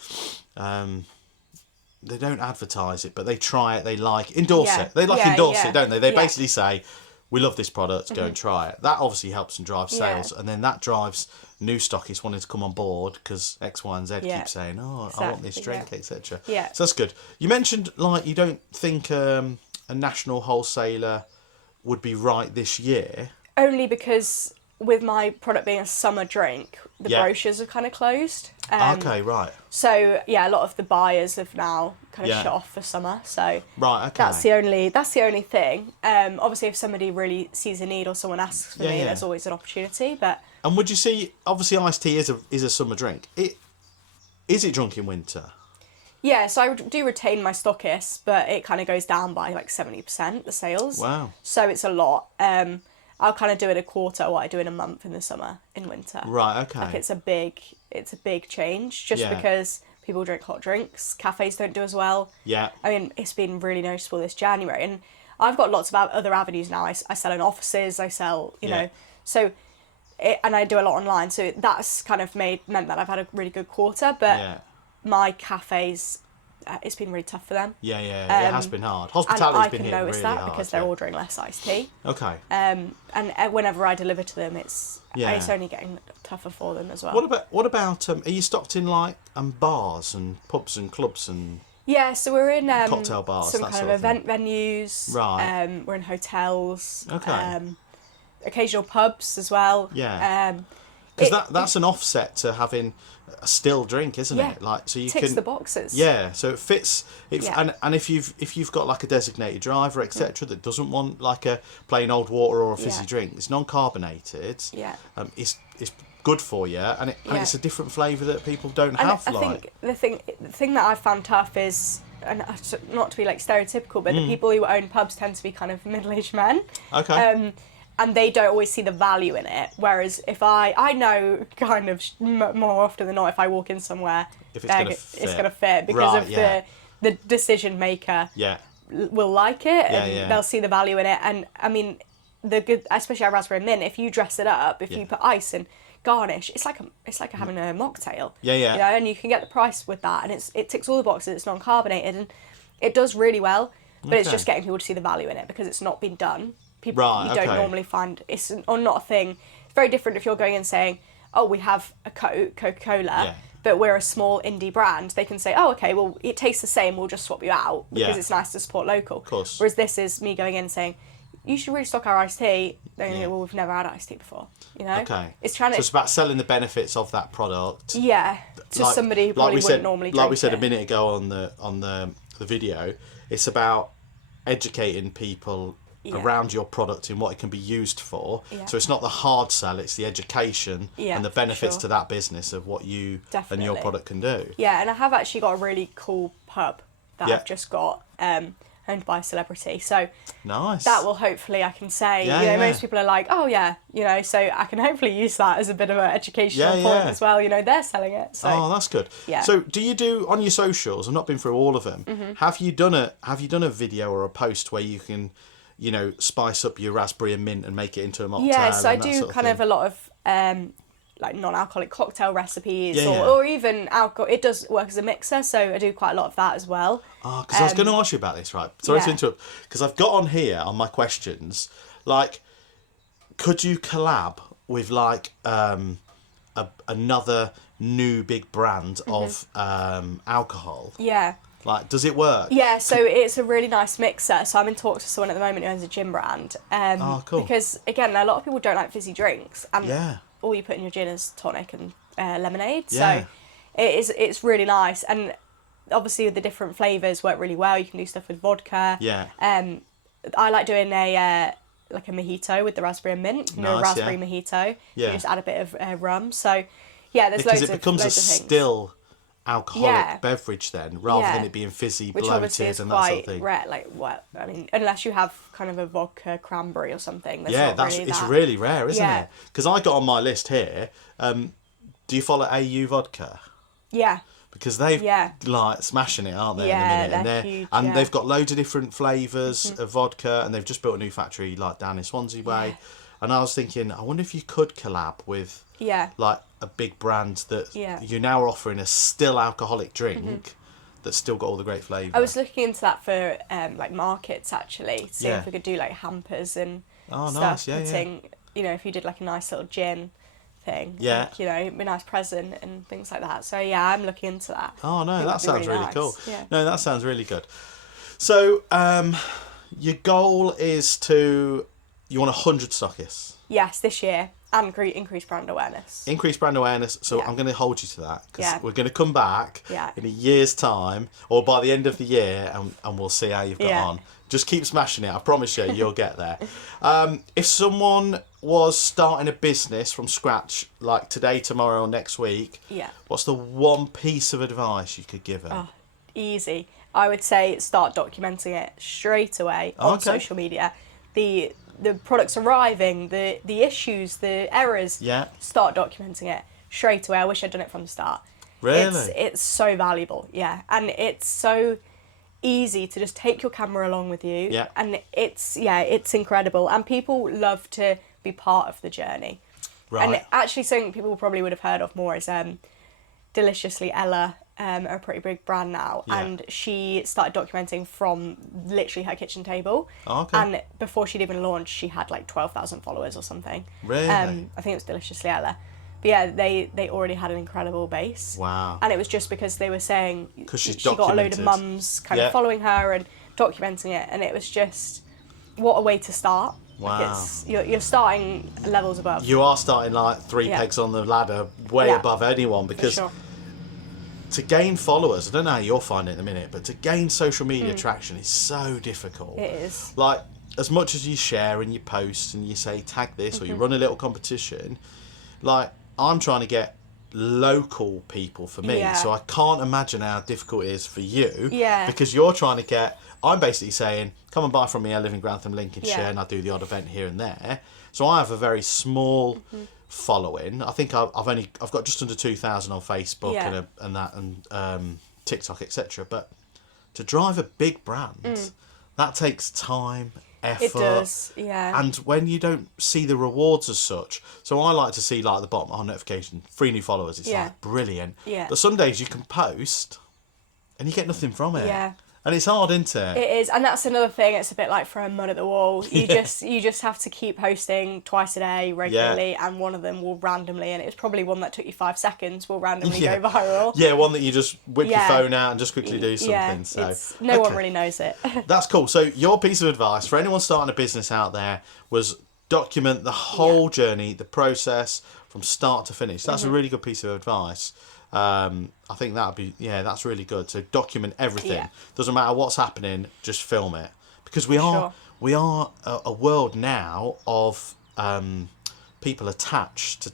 they don't advertise it, but they try it, they endorse it. They endorse it, don't they? They basically say, we love this product, go and try it. That obviously helps and drives sales. And then that drives new stockists wanting to come on board because X, Y and Z keep saying, I want this drink, etc. Yeah. So that's good. You mentioned, like, you don't think a national wholesaler would be right this year. Only because with my product being a summer drink, the brochures are kind of closed. Okay, right. So yeah, a lot of the buyers have now kind of shut off for summer. So right, okay. That's the only thing. Obviously, if somebody really sees a need or someone asks for me, there's always an opportunity. And would you see? Obviously, iced tea is a summer drink. Is it drunk in winter? Yeah, so I do retain my stockists, but it kind of goes down by like 70% the sales. Wow. So it's a lot. I'll kind of do it a quarter what I do in a month in the summer, in winter. Right, okay. Like it's a big change just because people drink hot drinks. Cafes don't do as well. Yeah. I mean, it's been really noticeable this January. And I've got lots of other avenues now. I sell in offices, I sell, you know. So, and I do a lot online. So that's kind of meant that I've had a really good quarter. But my cafes... it's been really tough for them. Yeah, it has been hard. Hospitality's been hit really hard. I can notice that because they're ordering less iced tea. Okay. And whenever I deliver to them, it's only getting tougher for them as well. What about are you stocked in like bars and pubs and clubs and? Yeah, so we're in cocktail bars, some that kind sort of of thing. event venues. Right. We're in hotels. Okay. Occasional pubs as well. Yeah. Because that's an offset to having a still drink, isn't it? Like, so you ticks can the boxes. Yeah, so it fits. And if you've got like a designated driver, etc., that doesn't want like a plain old water or a fizzy drink, it's non-carbonated. Yeah. It's good for you, and it's a different flavour that people don't have. I think the thing that I've found tough is, and not to be like stereotypical, but the people who own pubs tend to be kind of middle-aged men. Okay. And they don't always see the value in it. Whereas if I know kind of more often than not, if I walk in somewhere, it's going to fit because the decision maker will like it and they'll see the value in it. And I mean, the good, especially our raspberry mint, if you dress it up, if you put ice and garnish, it's like having a mocktail. Yeah. You know, and you can get the price with that, and it ticks all the boxes. It's non-carbonated and it does really well. But it's just getting people to see the value in it because it's not been done. People you don't normally find or not a thing. It's very different if you're going and saying, oh, we have a Coca-Cola, but we're a small indie brand. They can say, oh, okay, well, it tastes the same, we'll just swap you out because it's nice to support local. Of course. Whereas this is me going in and saying, you should really stock our iced tea. They're going to go, well, we've never had iced tea before. You know? Okay. It's about selling the benefits of that product. Yeah. To somebody who probably wouldn't normally drink it. Like we said a minute ago on the video, it's about educating people around your product and what it can be used for. Yeah. So it's not the hard sell, it's the education and the benefits to that business of what you and your product can do. Yeah, and I have actually got a really cool pub that I've just got owned by a celebrity. So nice. That will hopefully, I can say, most people are like, oh yeah, so I can hopefully use that as a bit of an educational point as well. They're selling it. So. Oh, that's good. Yeah. So do you do on your socials? I've not been through all of them. Mm-hmm. Have you done a video or a post where you can spice up your raspberry and mint and make it into a mocktail? Yeah, so I do kind of a lot of like non-alcoholic cocktail recipes Yeah, yeah. or even alcohol. It does work as a mixer, so I do quite a lot of that as well. Oh, because I was going to ask you about this, right? Sorry to interrupt. Because I've got on here on my questions, like, could you collab with like another new big brand of alcohol? Yeah. Like, does it work? Yeah, so it's a really nice mixer. So I'm in talks with someone at the moment who owns a gin brand. Oh, cool. Because, again, a lot of people don't like fizzy drinks. And Yeah. all you put in your gin is tonic and lemonade. Yeah. So it's really nice. And obviously the different flavours work really well. You can do stuff with vodka. Yeah. I like doing a mojito with the raspberry and mint. You know, a Nice, raspberry yeah. mojito. Yeah. You just add a bit of rum. So, yeah, there's Because loads it becomes a of things. still alcoholic Yeah. beverage then, rather than it being fizzy, Which obviously bloated, is and that sort of quite thing. rare. Like, well, I mean, unless you have kind of a vodka cranberry or something. There's Yeah, not really it's that. really rare, isn't Yeah. it? Because I got on my list here. Do you follow AU Vodka? Yeah. Because they've Yeah. like smashing it, aren't they? Yeah, in a minute? they're and huge, and yeah. they've got loads of different flavours of vodka, and they've just built a new factory like down in Swansea way. Yeah. And I was thinking, I wonder if you could collab with Yeah. like a big brand that Yeah. you're now offering a still alcoholic drink that's still got all the great flavour. I was looking into that for like markets actually, seeing Yeah. if we could do like hampers and Oh, stuff. nice, yeah, putting, you know, if you did like a nice little gin thing, Yeah. like, you know, a nice present and things like that. So yeah, I'm looking into that. Oh no, It that would be sounds really nice. cool. Yeah. No, that sounds really good. So, your goal is you want 100 stockists. Yes, this year, and increase brand awareness. Increase brand awareness. So Yeah. I'm going to hold you to that because Yeah. we're going to come back Yeah. in a year's time or by the end of the year, and we'll see how you've got Yeah. on. Just keep smashing it. I promise you, you'll get there. If someone was starting a business from scratch, like today, tomorrow, or next week, Yeah. what's the one piece of advice you could give them? Oh, easy. I would say start documenting it straight away on Okay. social media. The products arriving, the issues, the errors. Yeah. Start documenting it straight away. I wish I'd done it from the start. Really? It's so valuable, yeah, and it's so easy to just take your camera along with you. Yeah. And it's incredible, and people love to be part of the journey. Right. And actually, something people probably would have heard of more is Deliciously Ella, a pretty big brand now, Yeah. and she started documenting from literally her kitchen table. Oh, okay. And before she'd even launched, she had like 12,000 followers or something. Really? I think it was Deliciously Ella. But yeah, they already had an incredible base. Wow. And it was just because they were saying 'Cause she's she got a load of documented. mums kind Yeah. of following her and documenting it, and it was just what a way to start. Wow. Like you're starting levels above. You are starting like three Yeah. pegs on the ladder, way Yeah. above anyone, For because sure. to gain followers, I don't know how you'll find it in a minute, but to gain social Mm. media traction is so difficult. It is. Like, as much as you share and you post and you say tag this or you run a little competition, like, I'm trying to get local people for me, Yeah. so I can't imagine how difficult it is for you. Yeah. Because you're trying to get, I'm basically saying, come and buy from me, I live in Grantham, Lincolnshire, Yeah. and I do the odd event here and there. So I have a very small following. I think I've got just under 2,000 on Facebook Yeah. and TikTok, etc. But to drive a big brand, that takes time, effort. It does, yeah. And when you don't see the rewards as such, so I like to see like at the bottom, our notification, 3 new followers. It's Yeah. like brilliant. Yeah. But some days you can post, and you get nothing from it. Yeah. And it's hard, isn't it? It is, and that's another thing. It's a bit like throwing mud at the wall. You Yeah. just have to keep posting twice a day regularly, and one of them will randomly, and it's probably one that took you 5 seconds, will randomly Yeah. go viral. Yeah, one that you just whip Yeah. your phone out and just quickly do something. Yeah, So no one okay. really knows it. That's cool. So your piece of advice for anyone starting a business out there was document the whole journey, the process from start to finish. That's a really good piece of advice. I think that'd be, that's really good. So document everything. Yeah. Doesn't matter what's happening, just film it. Because we are a world now of people attached to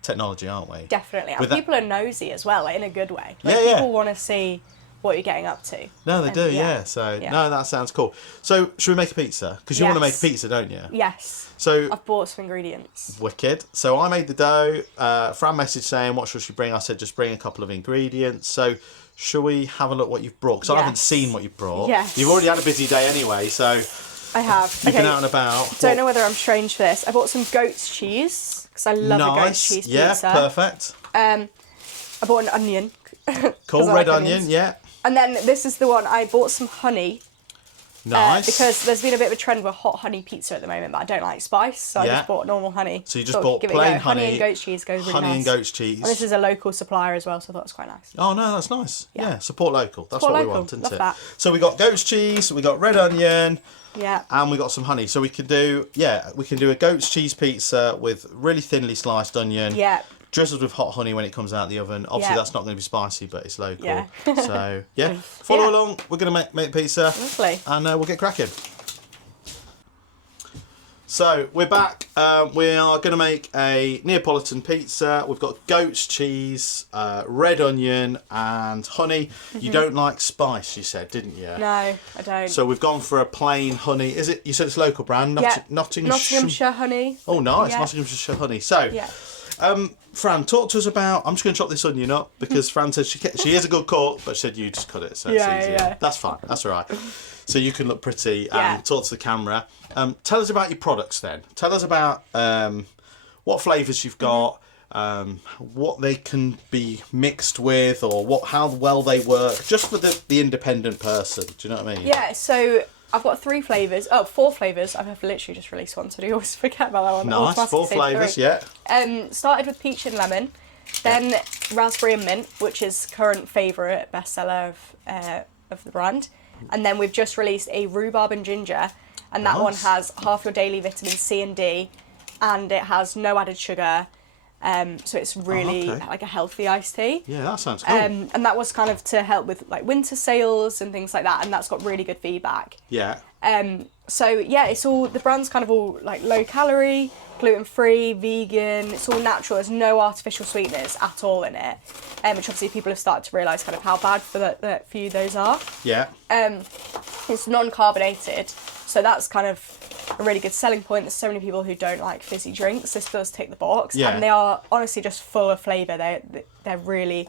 technology, aren't we? Definitely, and With that- people are nosy as well, like, in a good way. Like, Yeah, yeah. people want to see what you're getting up to. No, they And do, yeah. So, yeah. no, that sounds cool. So, should we make a pizza? Because you want to make a Yes. pizza, don't you? Yes, So, I've bought some ingredients. wicked. So, I made the dough. Fran messaged saying, what should she bring? I said, just bring a couple of ingredients. So, shall we have a look what you've brought? Because I haven't Yes. seen what you've brought. Yes. You've already had a busy day anyway, so I have. you've been out and about. Don't know whether I'm strange for this. I bought some goat's cheese because because I love a goat's cheese pizza. Yeah, perfect. I bought an onion. Cool, red onion, yeah. And then this is the one, I bought some honey. Nice. Because there's been a bit of a trend with hot honey pizza at the moment, but I don't like spice, so I just bought normal honey. So you just bought plain honey. Honey and goat's cheese goes really nice. Honey and goat's cheese. And this is a local supplier as well, so I thought it was quite nice. Oh no, that's nice. Yeah, support local. That's support what local. we want, isn't Love it? That. So we got goat's cheese, we got red onion, yeah, and we got some honey. So we can do a goat's cheese pizza with really thinly sliced onion. Yeah. Drizzled with hot honey when it comes out the oven. Obviously, that's not going to be spicy, but it's local. Yeah. So, follow along. We're going to make pizza. Lovely. And we'll get cracking. So, we're back. We are going to make a Neapolitan pizza. We've got goat's cheese, red onion, and honey. You don't like spice, you said, didn't you? No, I don't. So, we've gone for a plain honey. Is it? You said it's local brand? Nottinghamshire honey. Oh, nice. Nottinghamshire honey. So, Fran, talk to us about. I'm just going to chop this onion up because Fran said she is a good cook, but she said you just cut it, so it's easier. Yeah. That's fine. That's all right. So you can look pretty and talk to the camera. Tell us about your products then. Tell us about what flavours you've got, what they can be mixed with, or how well they work, just for the independent person. Do you know what I mean? Yeah. So I've got 4 flavours. I've literally just released one, so I always forget about that one. Nice, 4 flavours, yeah. Started with peach and lemon, then raspberry and mint, which is current favourite bestseller of the brand, and then we've just released a rhubarb and ginger, and that one has half your daily vitamin C and D, and it has no added sugar. So it's really like a healthy iced tea. Yeah, that sounds cool. And that was kind of to help with like winter sales and things like that, and that's got really good feedback. Yeah. So yeah, it's all, the brand's kind of all like low calorie, gluten free, vegan. It's all natural. There's no artificial sweeteners at all in it, which obviously people have started to realise kind of how bad for you those are. Yeah. It's non-carbonated, so that's kind of a really good selling point. There's so many people who don't like fizzy drinks. This does tick the box, and they are honestly just full of flavour. They're really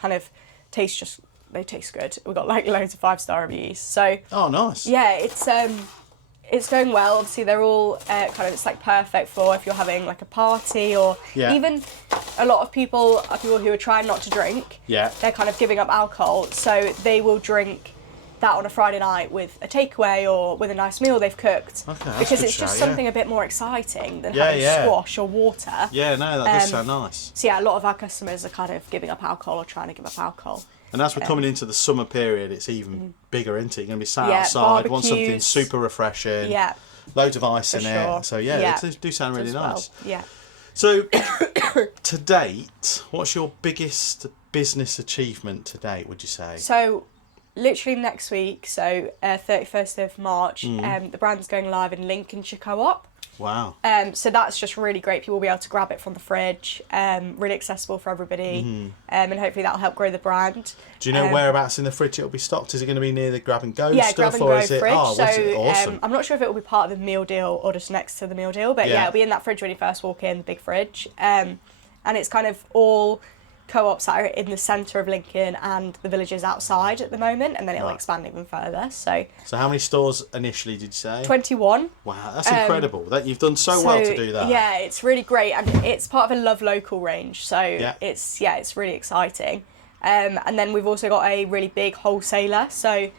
kind of they taste good. We've got like loads of 5-star reviews. So nice. Yeah, it's going well. Obviously, they're all it's like perfect for if you're having like a party, or even a lot of people are people who are trying not to drink. Yeah. They're kind of giving up alcohol, so they will drink that on a Friday night with a takeaway or with a nice meal they've cooked, because it's just something a bit more exciting than having squash or water. Yeah, no, that does sound nice. So yeah, a lot of our customers are kind of giving up alcohol or trying to give up alcohol. And as we're coming into the summer period, it's even bigger, isn't it? You're going to be sat outside, want something super refreshing, loads of ice in it. So it do sound really nice. Well. Yeah. So to date, what's your biggest business achievement to date, would you say? So literally next week, so 31st of March, the brand's going live in Lincolnshire Co-op. Wow. So that's just really great. People will be able to grab it from the fridge, really accessible for everybody, and hopefully that'll help grow the brand. Do you know whereabouts in the fridge it'll be stocked? Is it going to be near the grab and go stuff? Grab and go is it, fridge. Awesome. I'm not sure if it will be part of the meal deal or just next to the meal deal, but it'll be in that fridge when you first walk in, the big fridge. And it's kind of all co-ops that are in the centre of Lincoln and the villages outside at the moment, and then it'll expand even further. So how many stores initially did you say? 21. Wow, that's incredible. That you've done so well to do that. Yeah, it's really great, and it's part of a Love Local range, so it's really exciting. And then we've also got a really big wholesaler, so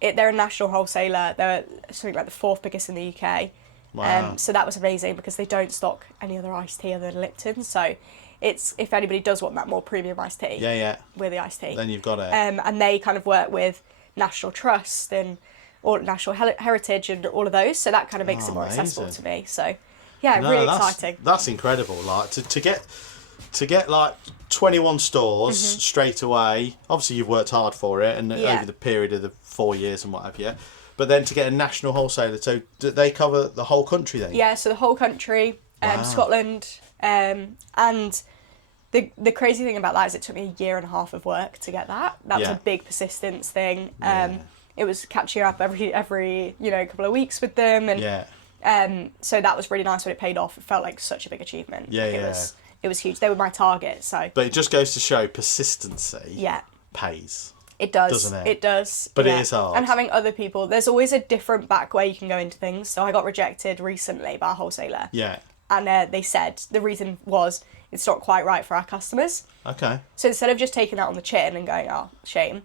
they're a national wholesaler. They're something like the 4th biggest in the UK. Wow. So that was amazing because they don't stock any other iced tea other than Lipton, so it's, if anybody does want that more premium iced tea, we're the iced tea. Then you've got it. And they kind of work with National Trust and or National Heritage and all of those, so that kind of makes it more accessible to me. So, really exciting. That's incredible. Like to get like 21 stores straight away. Obviously, you've worked hard for it, and over the period of the 4 years and what have you. But then to get a national wholesaler, so do they cover the whole country then? Yeah, so the whole country, Scotland, and the crazy thing about that is it took me a year and a half of work to get that. That was a big persistence thing. It was catching up every couple of weeks with them, and so that was really nice when it paid off. It felt like such a big achievement. It was huge. They were my target. So, but it just goes to show persistency. Pays. It does. Doesn't it? It does. But it is hard. And having other people, there's always a different back way you can go into things. So I got rejected recently by a wholesaler. Yeah. and they said the reason was it's not quite right for our customers. Okay. So instead of just taking that on the chin and going, oh, shame,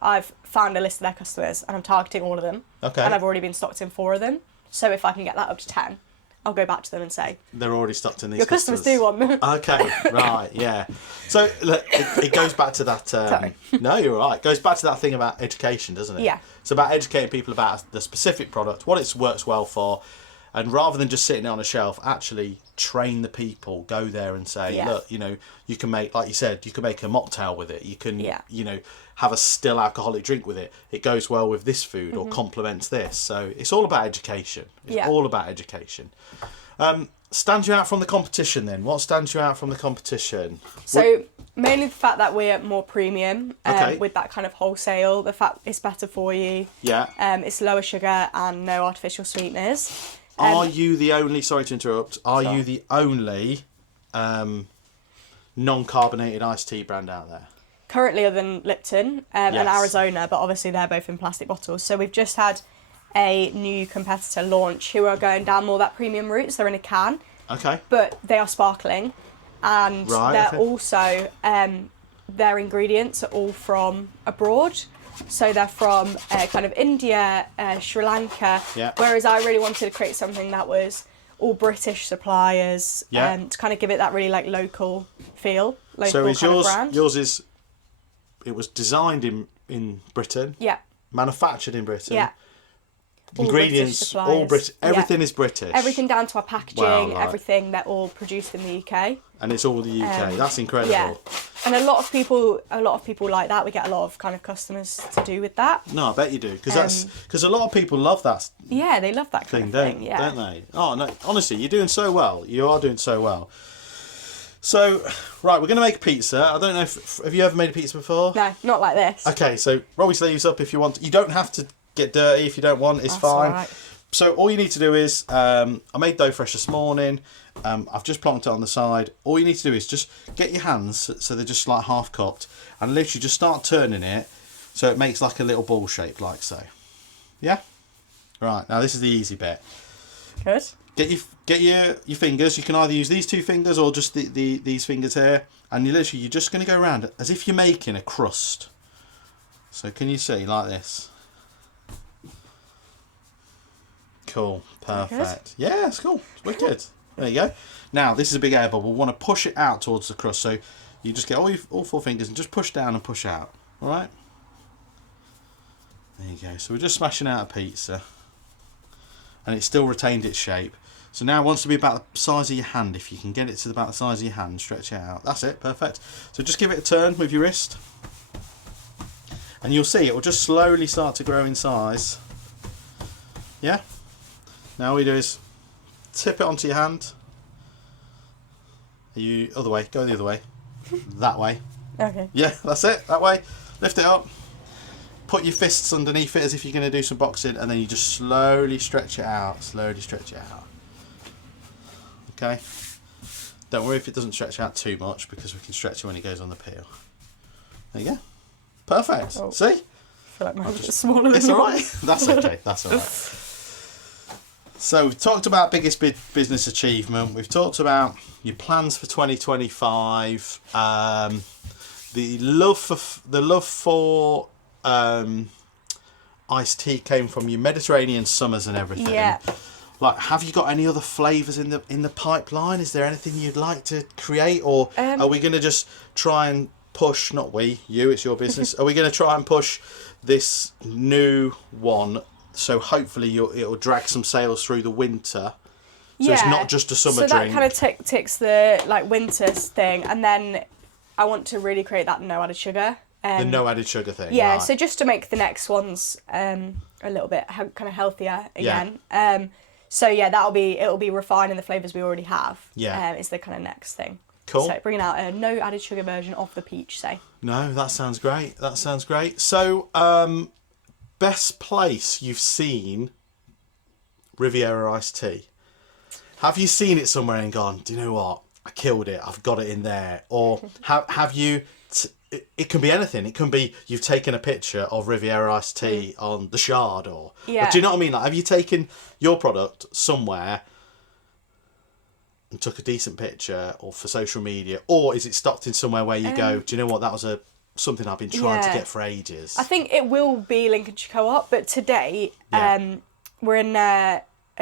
I've found a list of their customers and I'm targeting all of them. Okay. And I've already been stocked in 4 of them. So if I can get that up to 10, I'll go back to them and say, they're already stocked in these. Your customers do want them. Okay, right, yeah. So look, it goes back to that. Sorry. No, you're right. It goes back to that thing about education, doesn't it? Yeah. It's about educating people about the specific product, what it works well for, and rather than just sitting it on a shelf, actually train the people. Go there and say, look, you know, you can make, like you said, you can make a mocktail with it. You can, you know, have a still alcoholic drink with it. It goes well with this food or complements this. So it's all about education. It's all about education. Stands you out from the competition then? What stands you out from the competition? So mainly the fact that we're more premium with that kind of wholesale. The fact it's better for you. Yeah. It's lower sugar and no artificial sweeteners. Are you the only, sorry to interrupt, you the only non-carbonated iced tea brand out there? Currently, other than Lipton and Arizona, but obviously they're both in plastic bottles. So we've just had a new competitor launch who are going down more that premium route. So they're in a can. Okay. But they are sparkling. And they're also, their ingredients are all from abroad. So they're from kind of India, Sri Lanka. Yeah. Whereas I really wanted to create something that was all British suppliers to kind of give it that really like local feel. Local so is kind of brand. Yours is, it was designed in Britain. Yeah. Manufactured in Britain. Yeah. Ingredients, all British. Everything is British. Everything down to our packaging, everything, they're all produced in the UK. And it's all the UK. That's incredible. Yeah. And a lot of people like that. We get a lot of kind of customers to do with that. No, I bet you do, because a lot of people love that. Yeah, they love that kind of thing. Don't they? Oh no, honestly, you're doing so well. You are doing so well. So, right, we're going to make a pizza. I don't know have you ever made a pizza before? No, not like this. Okay, so roll your sleeves up if you want. You don't have to get dirty if you don't want. It's fine. Right. So all you need to do is, I made dough fresh this morning. I've just plonked it on the side. All you need to do is just get your hands so they're just like half cooked, and literally just start turning it so it makes like a little ball shape, like so. Yeah. Right. Now this is the easy bit. Good. Get your fingers. You can either use these 2 fingers or just these fingers here, and you're just going to go around as if you're making a crust. So can you see like this? Cool. Perfect. Yeah, it's cool. It's wicked. There you go. Now this is a big air bubble. We want to push it out towards the crust, so you just get all 4 fingers and just push down and push out. All right. There you go. So we're just smashing out a pizza, and it still retained its shape. So now it wants to be about the size of your hand. If you can get it to about the size of your hand, stretch it out. That's it, perfect. So just give it a turn with your wrist, and you'll see it will just slowly start to grow in size. Yeah? Now all you do is tip it onto your hand. Other way, go the other way. That way. Okay. Yeah, that's it, that way. Lift it up. Put your fists underneath it as if you're going to do some boxing, and then you just slowly stretch it out. Slowly stretch it out. Okay? Don't worry if it doesn't stretch out too much, because we can stretch it when it goes on the peel. There you go. Perfect. Oh. See? I feel like my hand's smaller than It's alright. That's okay. That's alright. So we've talked about biggest business achievement. We've talked about your plans for 2025. The love for iced tea came from your Mediterranean summers and everything. Yeah. Like, have you got any other flavours in the pipeline? Is there anything you'd like to create, or are we going to just try and push? Not we, you. It's your business. Are we going to try and push this new one? So hopefully it'll drag some sales through the winter. So it's not just a summer drink. So that kind of ticks the like winter thing, and then I want to really create that no added sugar. The no added sugar thing. Yeah, right. So just to make the next ones a little bit kind of healthier again. Yeah. So yeah, it'll be refining the flavours we already have. Yeah. Is the kind of next thing. Cool. So bringing out a no added sugar version of the peach, say. No, that sounds great. That sounds great. So best place you've seen Riviera Iced Tea. Have you seen it somewhere and gone, do you know what? I killed it. I've got it in there. Or have you... It can be anything. It can be you've taken a picture of Riviera Iced Tea on the Shard, or... Yeah. Do you know what I mean? Like, have you taken your product somewhere and took a decent picture, or for social media, or is it stocked in somewhere where you go, do you know what, that was something I've been trying to get for ages? I think it will be Lincolnshire Co-op, but today we're in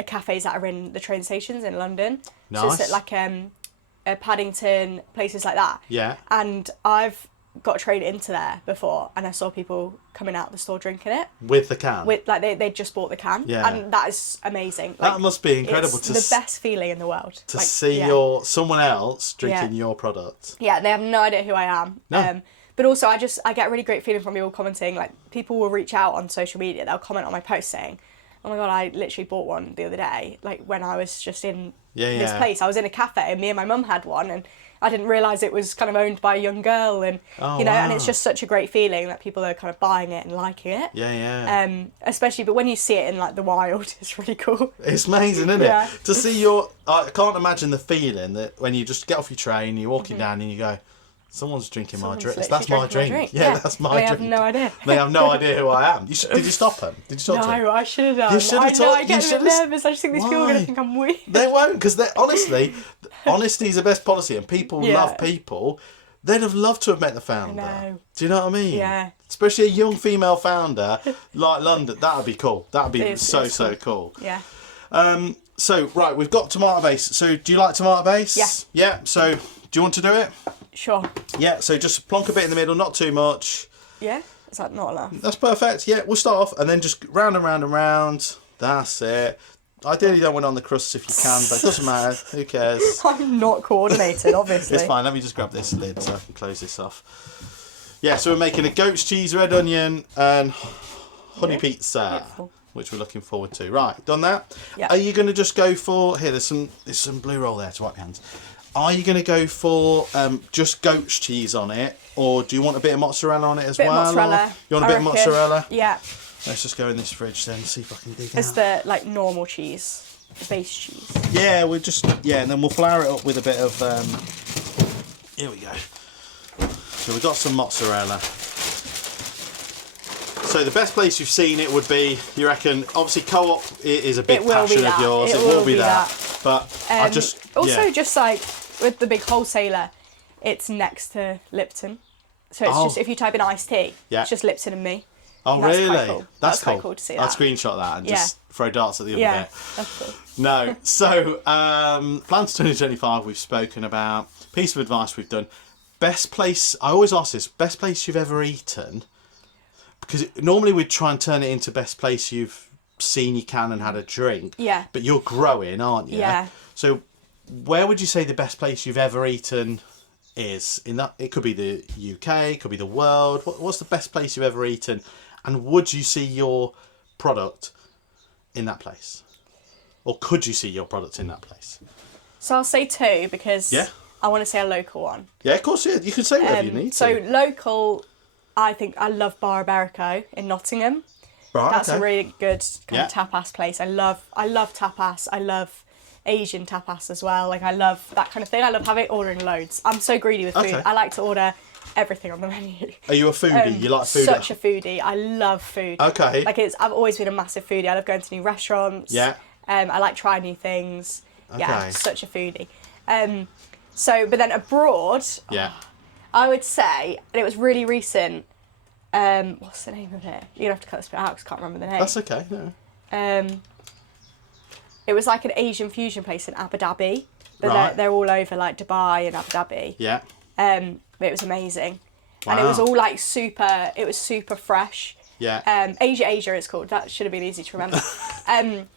cafes that are in the train stations in London. Nice. So it's at like Paddington, places like that. Yeah. And I've got a train into there before, and I saw people coming out the store drinking it with the can. With like they just bought the can, and that is amazing. Like, that must be incredible. It's the best feeling in the world to see someone else drinking your product. Yeah, they have no idea who I am. No. But also, I get a really great feeling from people commenting. Like, people will reach out on social media. They'll comment on my post saying, "Oh my god, I literally bought one the other day. Like, when I was just in this place, I was in a cafe, and me and my mum had one, and I didn't realise it was kind of owned by a young girl, and and it's just such a great feeling that people are kind of buying it and liking it. Yeah. Especially, but when you see it in like the wild, it's really cool. It's amazing, isn't it? To see I can't imagine the feeling that when you just get off your train, you're walking down, and you go, someone's drinking my drink. That's my drink. Yeah, that's my drink. They have no idea. They have no idea who I am. Did you stop them? Did you stop them? No, I should have done. You should have told. I get a bit nervous. I just think these people are going to think I'm weird. They won't, because honestly, honesty is the best policy, and people love people. They'd have loved to have met the founder. I know. Do you know what I mean? Yeah. Especially a young female founder like London. That would be cool. That would be so cool. Yeah. So, right, we've got tomato base. So, do you like tomato base? Yeah. Yeah, so do you want to do it? Sure. Yeah, so just plonk a bit in the middle, not too much. Yeah? Is that not enough? That's perfect. Yeah, we'll start off and then just round and round and round. That's it. Ideally, you don't want it on the crusts if you can, but it doesn't matter. Who cares? I'm not coordinated, obviously. It's fine. Let me just grab this lid so I can close this off. Yeah, so we're making a goat's cheese, red onion, and honey pizza, which we're looking forward to. Right, done that? Yeah. Are you going to just go for... Here, there's some blue roll there to wipe your hands. Are you going to go for just goat's cheese on it, or do you want a bit of mozzarella on it as well? Mozzarella. You want a bit of mozzarella? Yeah. Let's just go in this fridge then and see if I can dig It's out. the like normal cheese, the base cheese. Yeah, we'll just and then we'll flour it up with a bit of. Here we go. So we've got some mozzarella. So the best place you've seen it would be, you reckon? Obviously, Co-op is a big passion of yours. It will be that. But I just just like with the big wholesaler, it's next to Lipton. So it's just if you type in iced tea, it's just Lipton and me. Oh, that's really? Quite cool. That's cool. quite cool to see. I'd screenshot that and just throw darts at the other bit. That's cool. No, so plans 2025 we've spoken about. Piece of advice we've done. Best place, I always ask this, best place you've ever eaten? Because normally we'd try and turn it into best place you've seen you can and had a drink. Yeah. But you're growing, aren't you? Yeah. So where would you say the best place you've ever eaten is? In that, it could be the UK, it could be the world. What's the best place you've ever eaten? And would you see your product in that place? Or could you see your product in that place? So I'll say two because I want to say a local one. Yeah, of course, yeah. You can say whatever you need to. So local, I think I love Bar Iberico in Nottingham. Right, That's a really good kind of tapas place. I love tapas. I love Asian tapas as well. Like I love that kind of thing. I love ordering loads. I'm so greedy with food. I like to order everything on the menu. Are you a foodie? You like food? Such a foodie. I love food. Okay. Like I've always been a massive foodie. I love going to new restaurants. Yeah. I like trying new things. Okay. Yeah, such a foodie. But then abroad, I would say, and it was really recent. What's the name of it? You're gonna have to cut this bit out because I can't remember the name. That's okay. No. It was like an Asian fusion place in Abu Dhabi. Right. They're all over like Dubai and Abu Dhabi. Yeah. But it was amazing. Wow. And it was all like super. It was super fresh. Yeah. Asia it's called. That should have been easy to remember. And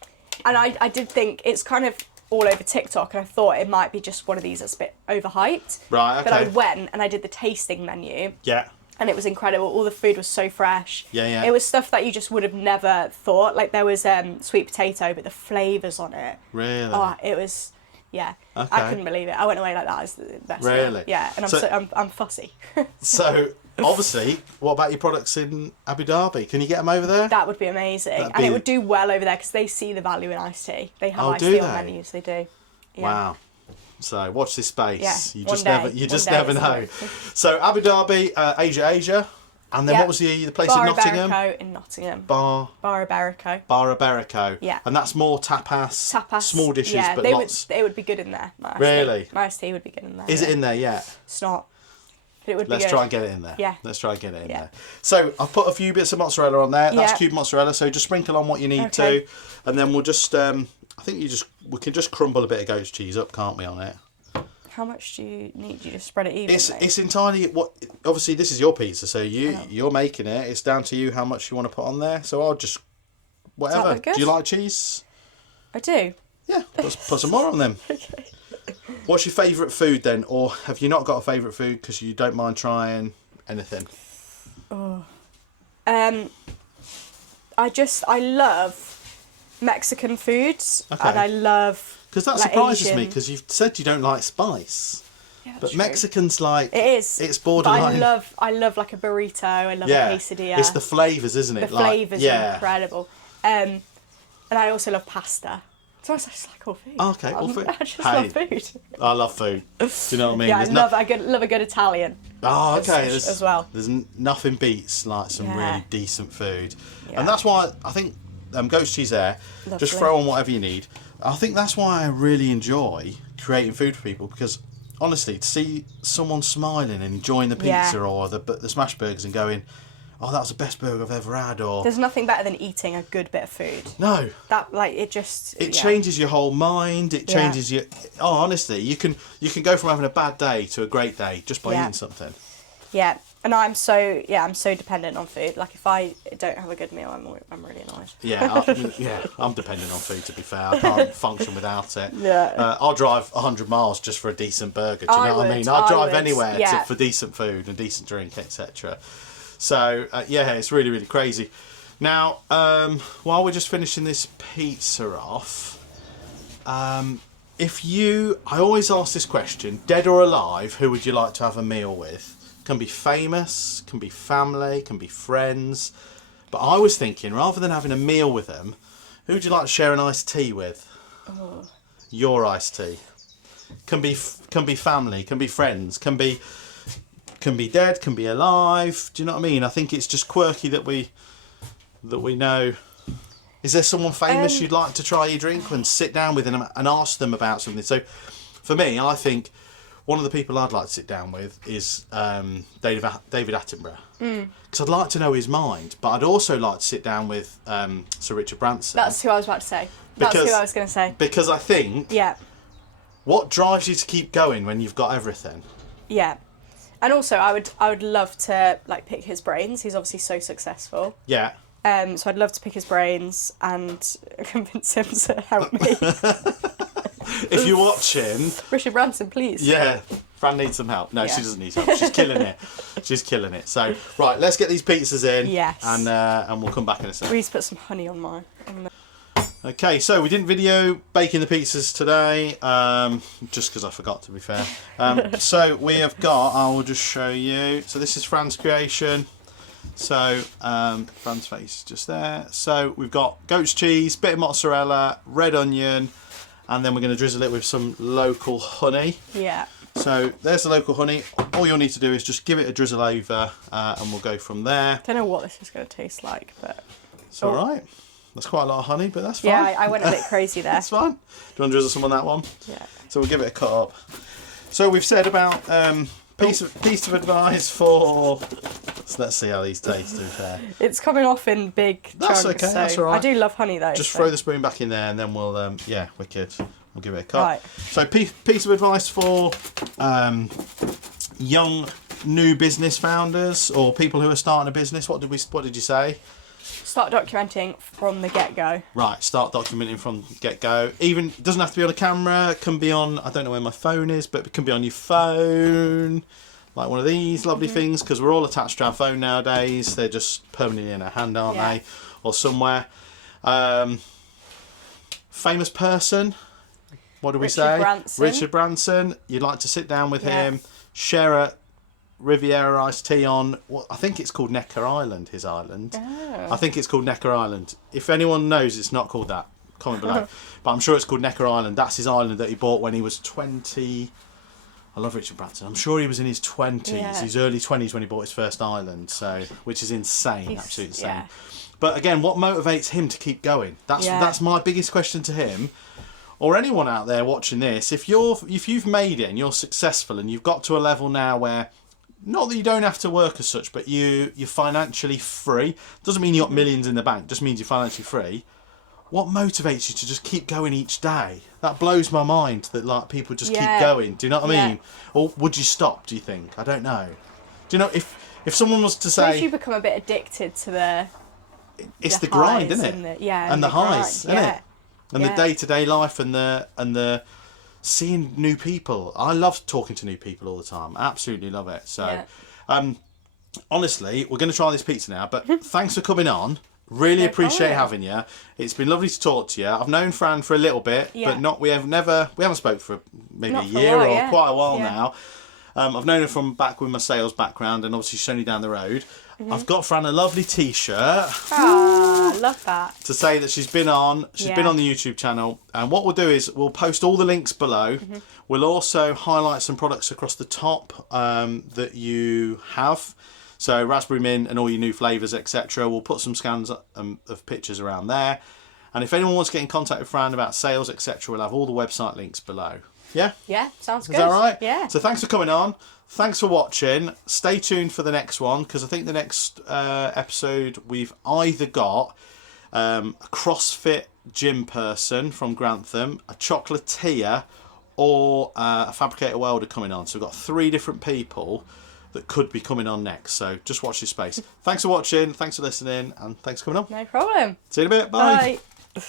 I did think it's kind of all over TikTok, and I thought it might be just one of these that's a bit overhyped. Right. Okay. But I went and I did the tasting menu. Yeah. And it was incredible. All the food was so fresh. Yeah. It was stuff that you just would have never thought. Like there was sweet potato, but the flavours on it. Really? Oh, it was. Yeah. Okay. I couldn't believe it. I went away like that. It was the best. Really? Meal. Yeah. And I'm fussy. So obviously, what about your products in Abu Dhabi? Can you get them over there? That would be amazing, and it would do well over there because they see the value in iced tea. They have iced tea on menus. They do. Yeah. Wow. So watch this space. Yeah, You just never know. So Abu Dhabi, Asia. And then what was the place in Nottingham? Bar in Nottingham. Bar Iberico. Yeah. And that's more tapas. Tapas. Small dishes, yeah, but lots. It would be good in there. Really? My iced tea would be good in there. Is it in there yet? It's not. But it would be Let's good. try and get it in there. Yeah. Let's try and get it in there. So I've put a few bits of mozzarella on there. That's Yeah. cubed mozzarella. So just sprinkle on what you need to, and then we'll just. I think we can just crumble a bit of goat's cheese up, can't we, on it? How much do you need? You just spread it evenly. It's entirely what. Obviously, this is your pizza, so you're making it. It's down to you how much you want to put on there. So I'll just whatever. Does that look good? Do you like cheese? I do. Yeah, put some more on them. Okay. What's your favourite food then, or have you not got a favourite food because you don't mind trying anything? Oh. I love Mexican foods, and I love. Because that surprises me, because you've said you don't like spice. Yeah, but true. Mexicans like... It is. It's borderline. But I love like a burrito. I love a quesadilla. It's the flavours, isn't it? The flavours are incredible. And I also love pasta. So I just like all food. Oh, okay, all food. I just love food. I love food. Do you know what I mean? Yeah, I love a good Italian. Oh, okay. As well. There's nothing beats like some really decent food. Yeah. And that's why I think goat's cheese there, just throw on whatever you need. I think that's why I really enjoy creating food for people, because honestly, to see someone smiling and enjoying the pizza or the smash burgers and going, oh, that was the best burger I've ever had, or... There's nothing better than eating a good bit of food. No. That, like, it just... It changes your whole mind, it changes your... Oh, honestly, you can go from having a bad day to a great day just by eating something. Yeah, and I'm so dependent on food. Like, if I don't have a good meal, I'm really annoyed. I'm dependent on food, to be fair. I can't function without it. Yeah. I'll drive 100 miles just for a decent burger, do you know what I mean? I'll drive anywhere for decent food and decent drink, etc. So, it's really, really crazy. Now, while we're just finishing this pizza off, I always ask this question, dead or alive, who would you like to have a meal with? Can be famous, can be family, can be friends. But I was thinking, rather than having a meal with them, who would you like to share an iced tea with? Oh. Your iced tea. Can be family, can be friends, can be dead, can be alive. Do you know what I mean? I think it's just quirky that we know. Is there someone famous you'd like to try your drink and sit down with and ask them about something? So, for me, I think one of the people I'd like to sit down with is David Attenborough. Because I'd like to know his mind, but I'd also like to sit down with Sir Richard Branson. That's who I was about to say. That's who I was going to say. Because I think... Yeah. What drives you to keep going when you've got everything? Yeah. And also, I would love to like pick his brains. He's obviously so successful. Yeah. So I'd love to pick his brains and convince him to help me. If you're watching... Richard Branson, please. Yeah. Fran needs some help. No, she doesn't need help. She's killing it. She's killing it. So, right, let's get these pizzas in. Yes. And we'll come back in a second. We need to put some honey on mine. Okay, so we didn't video baking the pizzas today, just because I forgot, to be fair. So we have got, I will just show you. So this is Fran's creation. So Fran's face is just there. So we've got goat's cheese, bit of mozzarella, red onion, and then we're going to drizzle it with some local honey. Yeah. So there's the local honey. All you'll need to do is just give it a drizzle over, and we'll go from there. Don't know what this is going to taste like, but... It's all right. That's quite a lot of honey, but that's fine. Yeah, I went a bit crazy there. That's fine. Do you want to drizzle some on that one? Yeah. So we'll give it a cut up. So we've said about piece of advice for... So let's see how these taste, to be fair. It's coming off in big chunks. That's okay, so that's all right. I do love honey, though. Just throw the spoon back in there and then we'll, wicked. We'll give it a cut. Right. So piece of advice for young, new business founders or people who are starting a business. What did you say? Start documenting from the get-go. Right, start documenting from the get-go. Even, it doesn't have to be on a camera, it can be on, I don't know where my phone is, but it can be on your phone, like one of these lovely things, because we're all attached to our phone nowadays. They're just permanently in our hand, aren't they? Or somewhere. Famous person, what do we say? Branson. Richard Branson. You'd like to sit down with him, share a Riviera Iced Tea on, I think it's called Necker Island, his island. Oh. I think it's called Necker Island. If anyone knows it's not called that, comment below. But I'm sure it's called Necker Island. That's his island that he bought when he was 21 I love Richard Branson. I'm sure he was in his 20s, his early 20s when he bought his first island, so which is insane, absolutely insane. Yeah. But again, what motivates him to keep going? That's my biggest question to him, or anyone out there watching this. If you've made it and you're successful and you've got to a level now where, not that you don't have to work as such, but you're financially free. Doesn't mean you got millions in the bank. Just means you're financially free. What motivates you to just keep going each day? That blows my mind that like people just keep going. Do you know what I mean? Or would you stop, do you think? I don't know. Do you know if someone was to say... If you become a bit addicted to the... It's the grind, isn't it? And the highs, isn't it? And the day-to-day life and the seeing new people. I love talking to new people all the time. Absolutely love it. So, honestly, we're going to try this pizza now, but thanks for coming on. Really appreciate having you. It's been lovely to talk to you. I've known Fran for a little bit, but we haven't spoke for maybe a year or quite a while now. I've known her from back with my sales background, and obviously she's only down the road. I've got Fran a lovely T-shirt. Ah, love that. To say that she's been on the YouTube channel, and what we'll do is we'll post all the links below. We'll also highlight some products across the top that you have. So raspberry mint and all your new flavours, etc. We'll put some scans of pictures around there. And if anyone wants to get in contact with Fran about sales, etc., we'll have all the website links below. Yeah? Yeah, sounds good. Is that right? Yeah. So thanks for coming on. Thanks for watching. Stay tuned for the next one, because I think the next episode we've either got a CrossFit gym person from Grantham, a chocolatier, or a fabricator welder coming on. So we've got 3 different people that could be coming on next. So just watch this space. Thanks for watching. Thanks for listening. And thanks for coming on. No problem. See you in a bit. Bye. Bye.